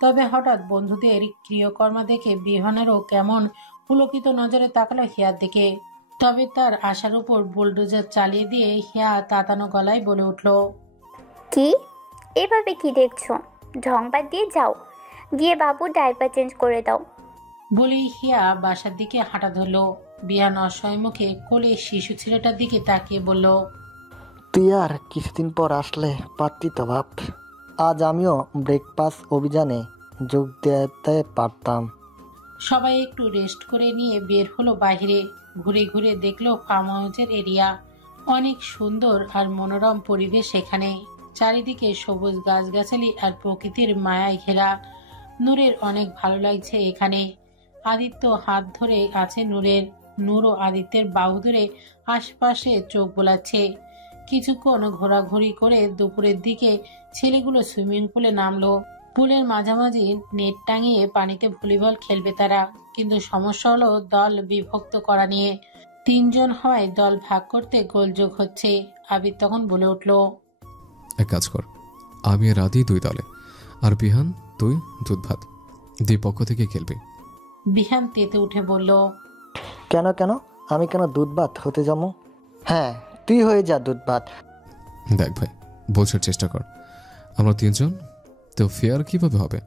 তবে হঠাৎ বন্ধুদের ক্রিয়কর্মা দেখে বিহানেরও কেমন পুলকিত নজরে তাকালো হিয়ার দিকে। তবে তার আশার উপর বুলডোজার চালিয়ে দিয়ে হিয়া তাতানো গলায় বলে উঠল, কি এভাবে কি দেখছো? ঢংবাদ দিয়ে যাও, গিয়ে বাবু ডাইপার চেঞ্জ করে দাও। বলেই হিয়া বাসার দিকে হাঁটা ধরল। বিহান অসহায় মুখে কোলে শিশু ছেলেটার দিকে তাকিয়ে বলল, তুই আর কিছুদিন পর আসলে পারতি তো বাপ। আজ আমিও ব্রেকফাস্ট অভিযানে যোগ দিতে পারতাম। সবাই একটু রেস্ট করে নিয়ে বের হলো বাইরে। ঘুরে ঘুরে দেখলো ফার্ম হাউসের এরিয়া। অনেক সুন্দর আর মনোরম পরিবেশ এখানে। চারিদিকে সবুজ গাছগাছালি আর প্রকৃতির মায়ায় ঘেরা। নূরের অনেক ভালো লাগছে এখানে। আদিত্য হাত ধরে আছে নূরের। নূরও আদিত্যের বাহু ধরে আশপাশে চোখ বোলাচ্ছে। কিছুক্ষণ ঘোরাঘুরি করে দুপুরের দিকে ছেলেগুলো সুইমিং পুলে নামলো। পুলের মাঝামাঝি নেট টাঙিয়ে পানিতে ভলিবল খেলবে তারা, কিন্তু সমস্যা হলো দল বিভক্ত করা নিয়ে। 3 জন হওয়ায় দল ভাগ করতে গোলযোগ হচ্ছে। আবির তখন বলে উঠল, এক কাজ কর, আমি আর আদি 2 দলে, আর বিহান তুই দুধ ভাত দুই পক্ষ থেকে খেলবি। বিহান তেতে উঠে বলল, কেন কেন আমি কেন দুধ ভাত হতে যাবো? হ্যাঁ, তুই হয়ে যা দুধ ভাত। দেখ ভাই, বোঝার চেষ্টা কর, আমরা তিনজন তো ফেয়ার কিভাবে হবে?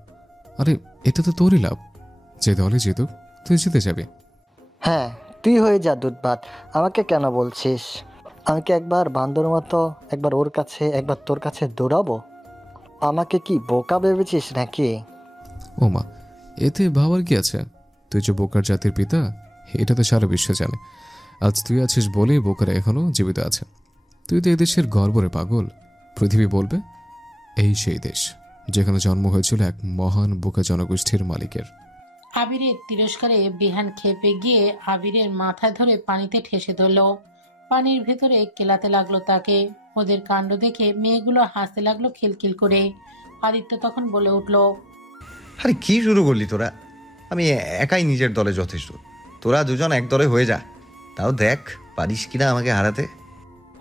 আরে এটা তো তোরই লাভ, যে দলে জিতুক তুই জিতে যাবি। হ্যাঁ, তুই হয়ে যা দুধ ভাত। আমাকে কেন বলছিস? আমি কি একবার বান্দর মতো একবার ওর কাছে একবার তোর কাছে দৌড়াবো? আমাকে কি বোকা ভেবেছিস নাকি? ও মা, এতে ভাবার কি আছে? তুই যে বোকার জাতির পিতা এটা তো সারা বিশ্ব জানে। আজ তুই আছিস বলেই বোকারা এখনো জীবিত আছে। তুই তো এদেশের গর্বরে পাগল। পৃথিবী বলবে এই সেই দেশ যেখানে জন্ম হয়েছিল এক মহান বোকা জনগোষ্ঠীর মালিকের। আবিরের তিরস্কারে বিহান খেপে গিয়ে আবিরের মাথায় ধরে পানিতে ঠেসে ধরল। পানির ভেতরে কেলাতে লাগলো তাকে। ওদের কাণ্ড দেখে মেয়েগুলো হাসতে লাগলো খিলখিল করে। আদিত্য তখন বলে উঠল, আরে কি শুরু করলি তোরা? আমি একাই নিজের দলে যথেষ্ট, তোরা দুজন এক দলে হয়ে যা, তাও দেখ পারিস কিনা আমাকে হারাতে।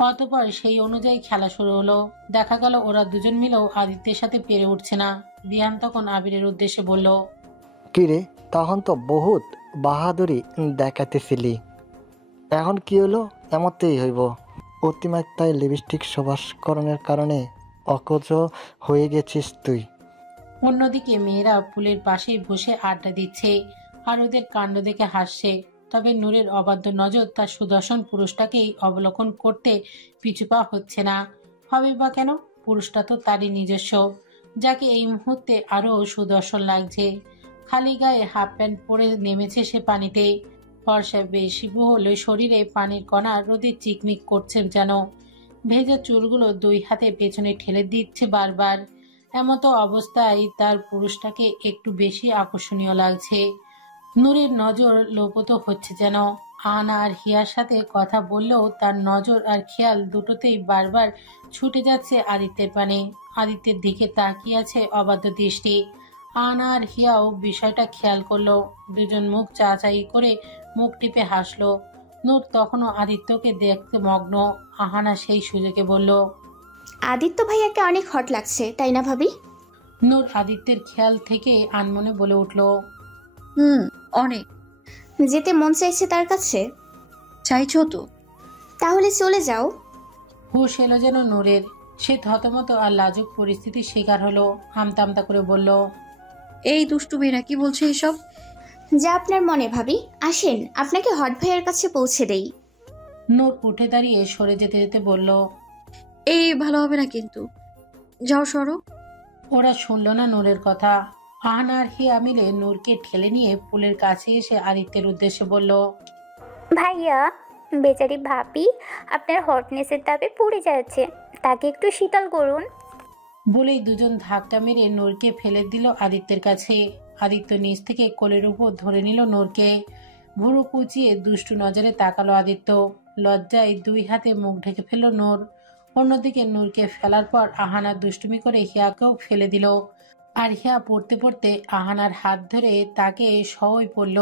অতঃপর সেই অনুযায়ী খেলা শুরু হলো। দেখা গেল ওরা দুজন মিলেও আদিত্যের সাথে পেরে উঠছে না। বিহান তখন আবিরের উদ্দেশ্যে বলল, কিরে, তখন তো বহুত বাহাদুরি দেখাতেছিলি, এখন কি হলো? এমতেই হইব। অতিমাত্রায় লিপস্টিক সুবাসকরণের কারণে অকজ হয়ে গেছিস তুই। অন্যদিকে মেয়েরা পুলের পাশেই বসে আড্ডা দিচ্ছে আর ওদের কাণ্ড দেখে হাসছে। তবে নূরের অবাধ্য নজর তার সুদর্শন পুরুষটাকেই অবলোকন করতে পিছুপা হচ্ছে না। হবে বা কেন? পুরুষটা তো তারই নিজস্ব, যাকে এই মুহূর্তে আরো সুদর্শন লাগছে। খালি গায়ে হাফ প্যান্ট পরে নেমেছে সে পানিতে। ফর্সা বেশি হলে শরীরে পানির কণা রোদে চিকমিক করছে যেন। ভেজা চুলগুলো দুই হাতে পেছনে ঠেলে দিচ্ছে বারবার। এমতো অবস্থায় তার পুরুষটাকে একটু বেশি আকর্ষণীয় লাগছে। নূরের নজর লোপত হচ্ছে যেন। আনা আর হিয়ার সাথে কথা বললেও তার নজর আর খেয়াল দুটোতেই বারবার ছুটে যাচ্ছে আদিত্যের পানে। আদিত্যের দিকে তাকিয়ে আছে অবাধ্য দৃষ্টি। আনা আর হিয়াও বিষয়টা খেয়াল করলো। দুজন মুখ চাচাই করে মুখ টিপে হাসলো। নূর তখনও আদিত্যকে দেখতে মগ্ন। আহানা সেই সুযোগে বলল, আদিত্য ভাইয়াকে অনেক হট লাগছে, তাই না ভাবি? নূর আদিত্যের খেয়াল থেকে আনমনে বলে উঠল, অনেক। যেতে মন চাইছে তার কাছে? চাইছো তো? তাহলে চলে যাও। হুশ এলো যেন নূরের। সে থতমত আর লাজুক পরিস্থিতির শিকার হলো। আমতা আমতা করে বলল, এই দুষ্টু মেয়েরা কি বলছে এসব? যা আপনার মনে ভাবি, আসেন আপনাকে হট ভাইয়ের কাছে পৌঁছে দেই। নূর উঠে দাঁড়িয়ে সরে যেতে যেতে বলল, এই ভালো হবে না কিন্তু, যাও সরো। ওরা শুনল না নূরের কথা। আহানা আর হিয়া মিলে নূরকে ঠেলে নিয়ে পুলের কাছে এসে আদিত্যের উদ্দেশ্যে বলল, ভাইয়া, বেচারি ভাবি আপনার হটনেসের তাপে পুড়ে যাচ্ছে, তাকে একটু শীতল করুন। বলেই দুজন ধাক্কা মেরে নূরকে ফেলে দিল আদিত্যের কাছে। আদিত্য নিচ থেকে কোলের উপর ধরে নিল নূরকে। ভুরু কুচিয়ে দুষ্টু নজরে তাকালো আদিত্য। লজ্জায় দুই হাতে মুখ ঢেকে ফেলল নূর। অন্যদিকে নূরকে ফেলার পর আহানা দুষ্টুমি করে হিয়াকেও ফেলে দিল। আর হিয়া পড়তে পড়তে আহানার হাত ধরে তাকে সহই পড়ল।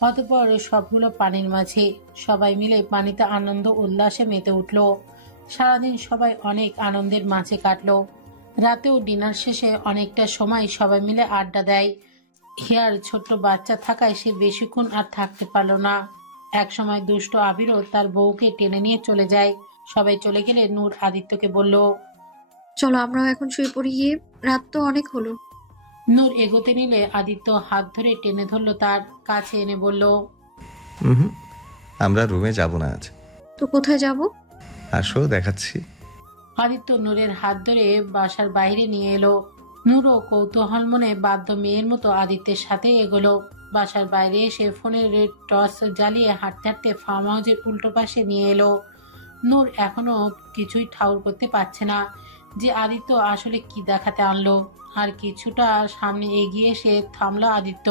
অতঃপর সবগুলো পানির মাঝে সবাই মিলে পানিতে আনন্দ উল্লাসে মেতে উঠল। সারাদিন সবাই অনেক আনন্দের মাঝে কাটলো। রাতেও ডিনার শেষে অনেকটা সময় সবাই মিলে আড্ডা দেয়। হিয়ার ছোট্ট বাচ্চা থাকায় সে বেশিক্ষণ আর থাকতে পারল না। একসময় দুষ্ট আবিরও তার বউকে টেনে নিয়ে চলে যায়। সবাই চলে গেলে নূর আদিত্যকে বলল, চলো আমরাও এখন শুয়ে পড়ি, গিয়ে রাত তো অনেক হলো। নূর এগোতে নিলে আদিত্য হাত ধরে টেনে ধরলো, তার কাছে এনে বলল, আমরা রুমে যাব না আজ। তো কোথায় যাব? আসো দেখাচ্ছি। আদিত্য নূরের হাত ধরে বাসার বাইরে নিয়ে এলো। নূরও কৌতূহল মনে বাধ্য মেয়ের মতো আদিত্যের সাথে এগোলো। বাসার বাইরে এসে ফোনের রেড টর্চ জ্বালিয়ে হাঁটতে হাঁটতে ফার্ম হাউসের উল্টো পাশে নিয়ে এলো। নূর এখনো কিছুই ঠাউর করতে পারছে না যে আদিত্য আসলে কি দেখাতে আনলো। আর কিছুটা সামনে এগিয়ে এসে থামলো আদিত্য।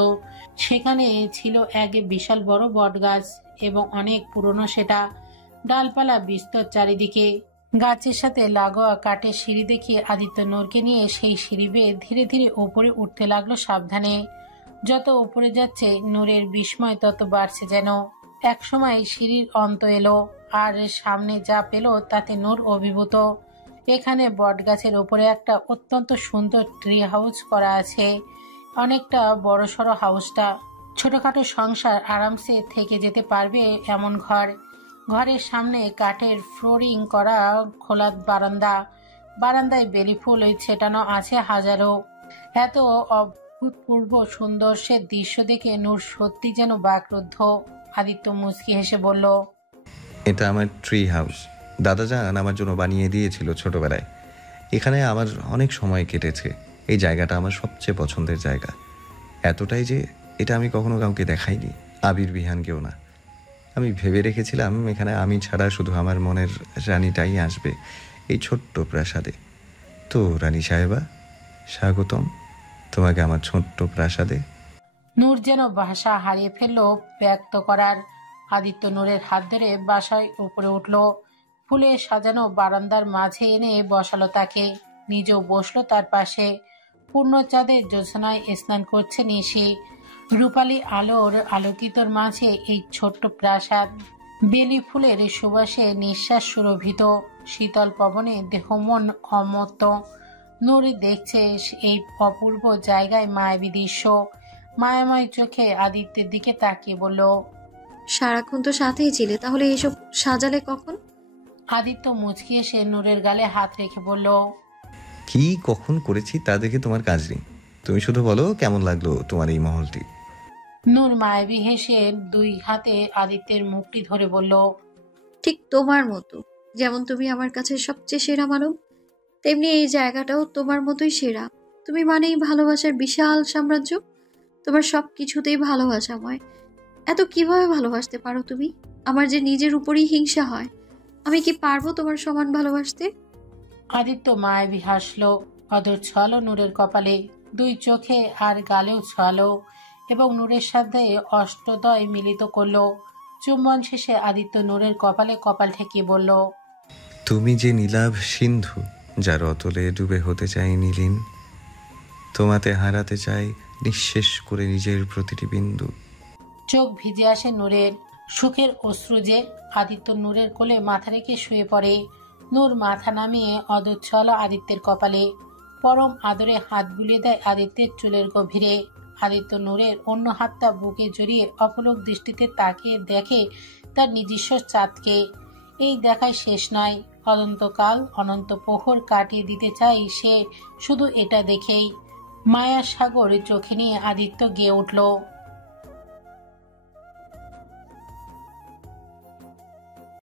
সেখানে ছিল এক বিশাল বড় বটগাছ এবং অনেক পুরনো সেটা। ডালপালা বিস্তর চারিদিকে। গাছের সাথে লাগোয়া কাঠের সিঁড়ি দেখিয়ে আদিত্য নূরকে নিয়ে সেই সিঁড়ি বেয়ে ধীরে ধীরে ওপরে উঠতে লাগলো সাবধানে। যত উপরে যাচ্ছে নূরের বিস্ময় তত বাড়ছে যেন। একসময় সিঁড়ির অন্ত এলো আর সামনে যা পেল তাতে নূর অভিভূত। এখানে বটগাছের ওপরে একটা অত্যন্ত সুন্দর ট্রি হাউস করা আছে। অনেকটা বড়সড় হাউসটা। ছোটখাটো সংসার আরামসে থেকে যেতে পারবে এমন ঘর। ঘরের সামনে কাঠের ফ্লোরিং করা খোলা বারান্দা। বারান্দায় বেলি ফুল ছেটানো আছে হাজারো। এত অভূতপূর্ব সুন্দর সে দৃশ্য দেখে নূর সত্যি যেন বাকরুদ্ধ। আদিত্য মুচকি হেসে বলল, এটা আমার ট্রি হাউস। দাদাজান আমার জন্য বানিয়ে দিয়েছিল ছোটবেলায়। এখানে আমার অনেক সময় কেটেছে। এই জায়গাটা আমার সবচেয়ে পছন্দের জায়গা, এতটাই যে এটা আমি কখনো কাউকে দেখাইনি, আবির বিহানকেও না। আমি ভেবে রেখেছিলাম এখানে আমি ছাড়া শুধু আমার মনের রানীটাই আসবে এই ছোট্ট প্রাসাদে। তো রানী সাহেবা, স্বাগতম তোমাকে আমার ছোট্ট প্রাসাদে। নূর যেন ভাষা হারিয়ে ফেলল ব্যক্ত করার। আদিত্য নূরের হাত ধরে বাসায় উপরে উঠল। ফুলে সাজানো বারান্দার মাঝে এনে বসালো তাকে। নিজেও বসলো তার পাশে। পূর্ণচাঁদের জ্যোৎস্নায় স্নান করছে নিশি। রূপালী আলোর আলোকিতর মাঝে এই ছোট্ট প্রাসাদ। বেলি ফুলের সুবাসে নিঃশ্বাস সুরভিত। শীতল পবনে দেহ মন অমত্ত। নূর দেখছে এই অপূর্ব জায়গায় মায়াবী দৃশ্য। মায়াময় চোখে আদিত্যের দিকে তাকিয়ে বলল, সারাক্ষণ তো সাথেই ছিলে, তাহলে এসব সাজালে কখন? আদিত্য মুচকি এসে নূরের গালে হাত রেখে বলল, কি কখন করেছি তা দেখে তোমার কাজ নেই। তুমি শুধু বলো কেমন লাগলো তোমার এই মহলটি। নূর মায়াবী হেসে দুই হাতে আদিত্যের মুখটি ধরে বলল, ঠিক তোমার মতো। যেমন তুমি আমার কাছে সবচেয়ে সেরা মানব, তেমনি এই জায়গাটাও তোমার মতোই সেরা। তুমি মানেই ভালোবাসার বিশাল সাম্রাজ্য। তোমার সব কিছুতেই ভালোবাসাময়। এত কিভাবে ভালোবাসতে পারো তুমি? আমার যে নিজের উপরই হিংসা হয়। আমি কি পারবো তোমার সমান ভালোবাসতে? আদিত্য মায়াবী হাসল। অদর ছোয়ালো নূরের কপালে, দুই চোখে আর গালেও ছোয়ালো এবং নূরের সাথে অষ্টদয় মিলিত করল। চুম্বন শেষে আদিত্য নূরের কপালে কপাল ঠেকিয়ে বলল, তুমি যে নীলাভ সিন্ধু, যার অতলে ডুবে হতে চাই নীলিন। তোমাতে হারাতে চাই নিঃশেষ করে নিজের প্রতিটি বিন্দু। চোখ ভিজে আসে নূরের। সুখের অশ্রু যে। আদিত্য নূরের কোলে মাথা রেখে শুয়ে পড়ে। নূর মাথা নামিয়ে অদচ্ছল আদিত্যের কপালে পরম আদরে হাত বুলিয়ে দেয় আদিত্যের চুলের গভীরে। আদিত্য নূরের অন্য হাতটা বুকে জড়িয়ে অপলক দৃষ্টিতে তাকিয়ে দেখে তার নিজস্ব চাঁদকে। এই দেখায় শেষ নয়, অনন্তকাল অনন্ত প্রহর কাটিয়ে দিতে চাই সে শুধু এটা দেখেই। মায়ার সাগর চোখে নিয়ে আদিত্য গেয়ে উঠল,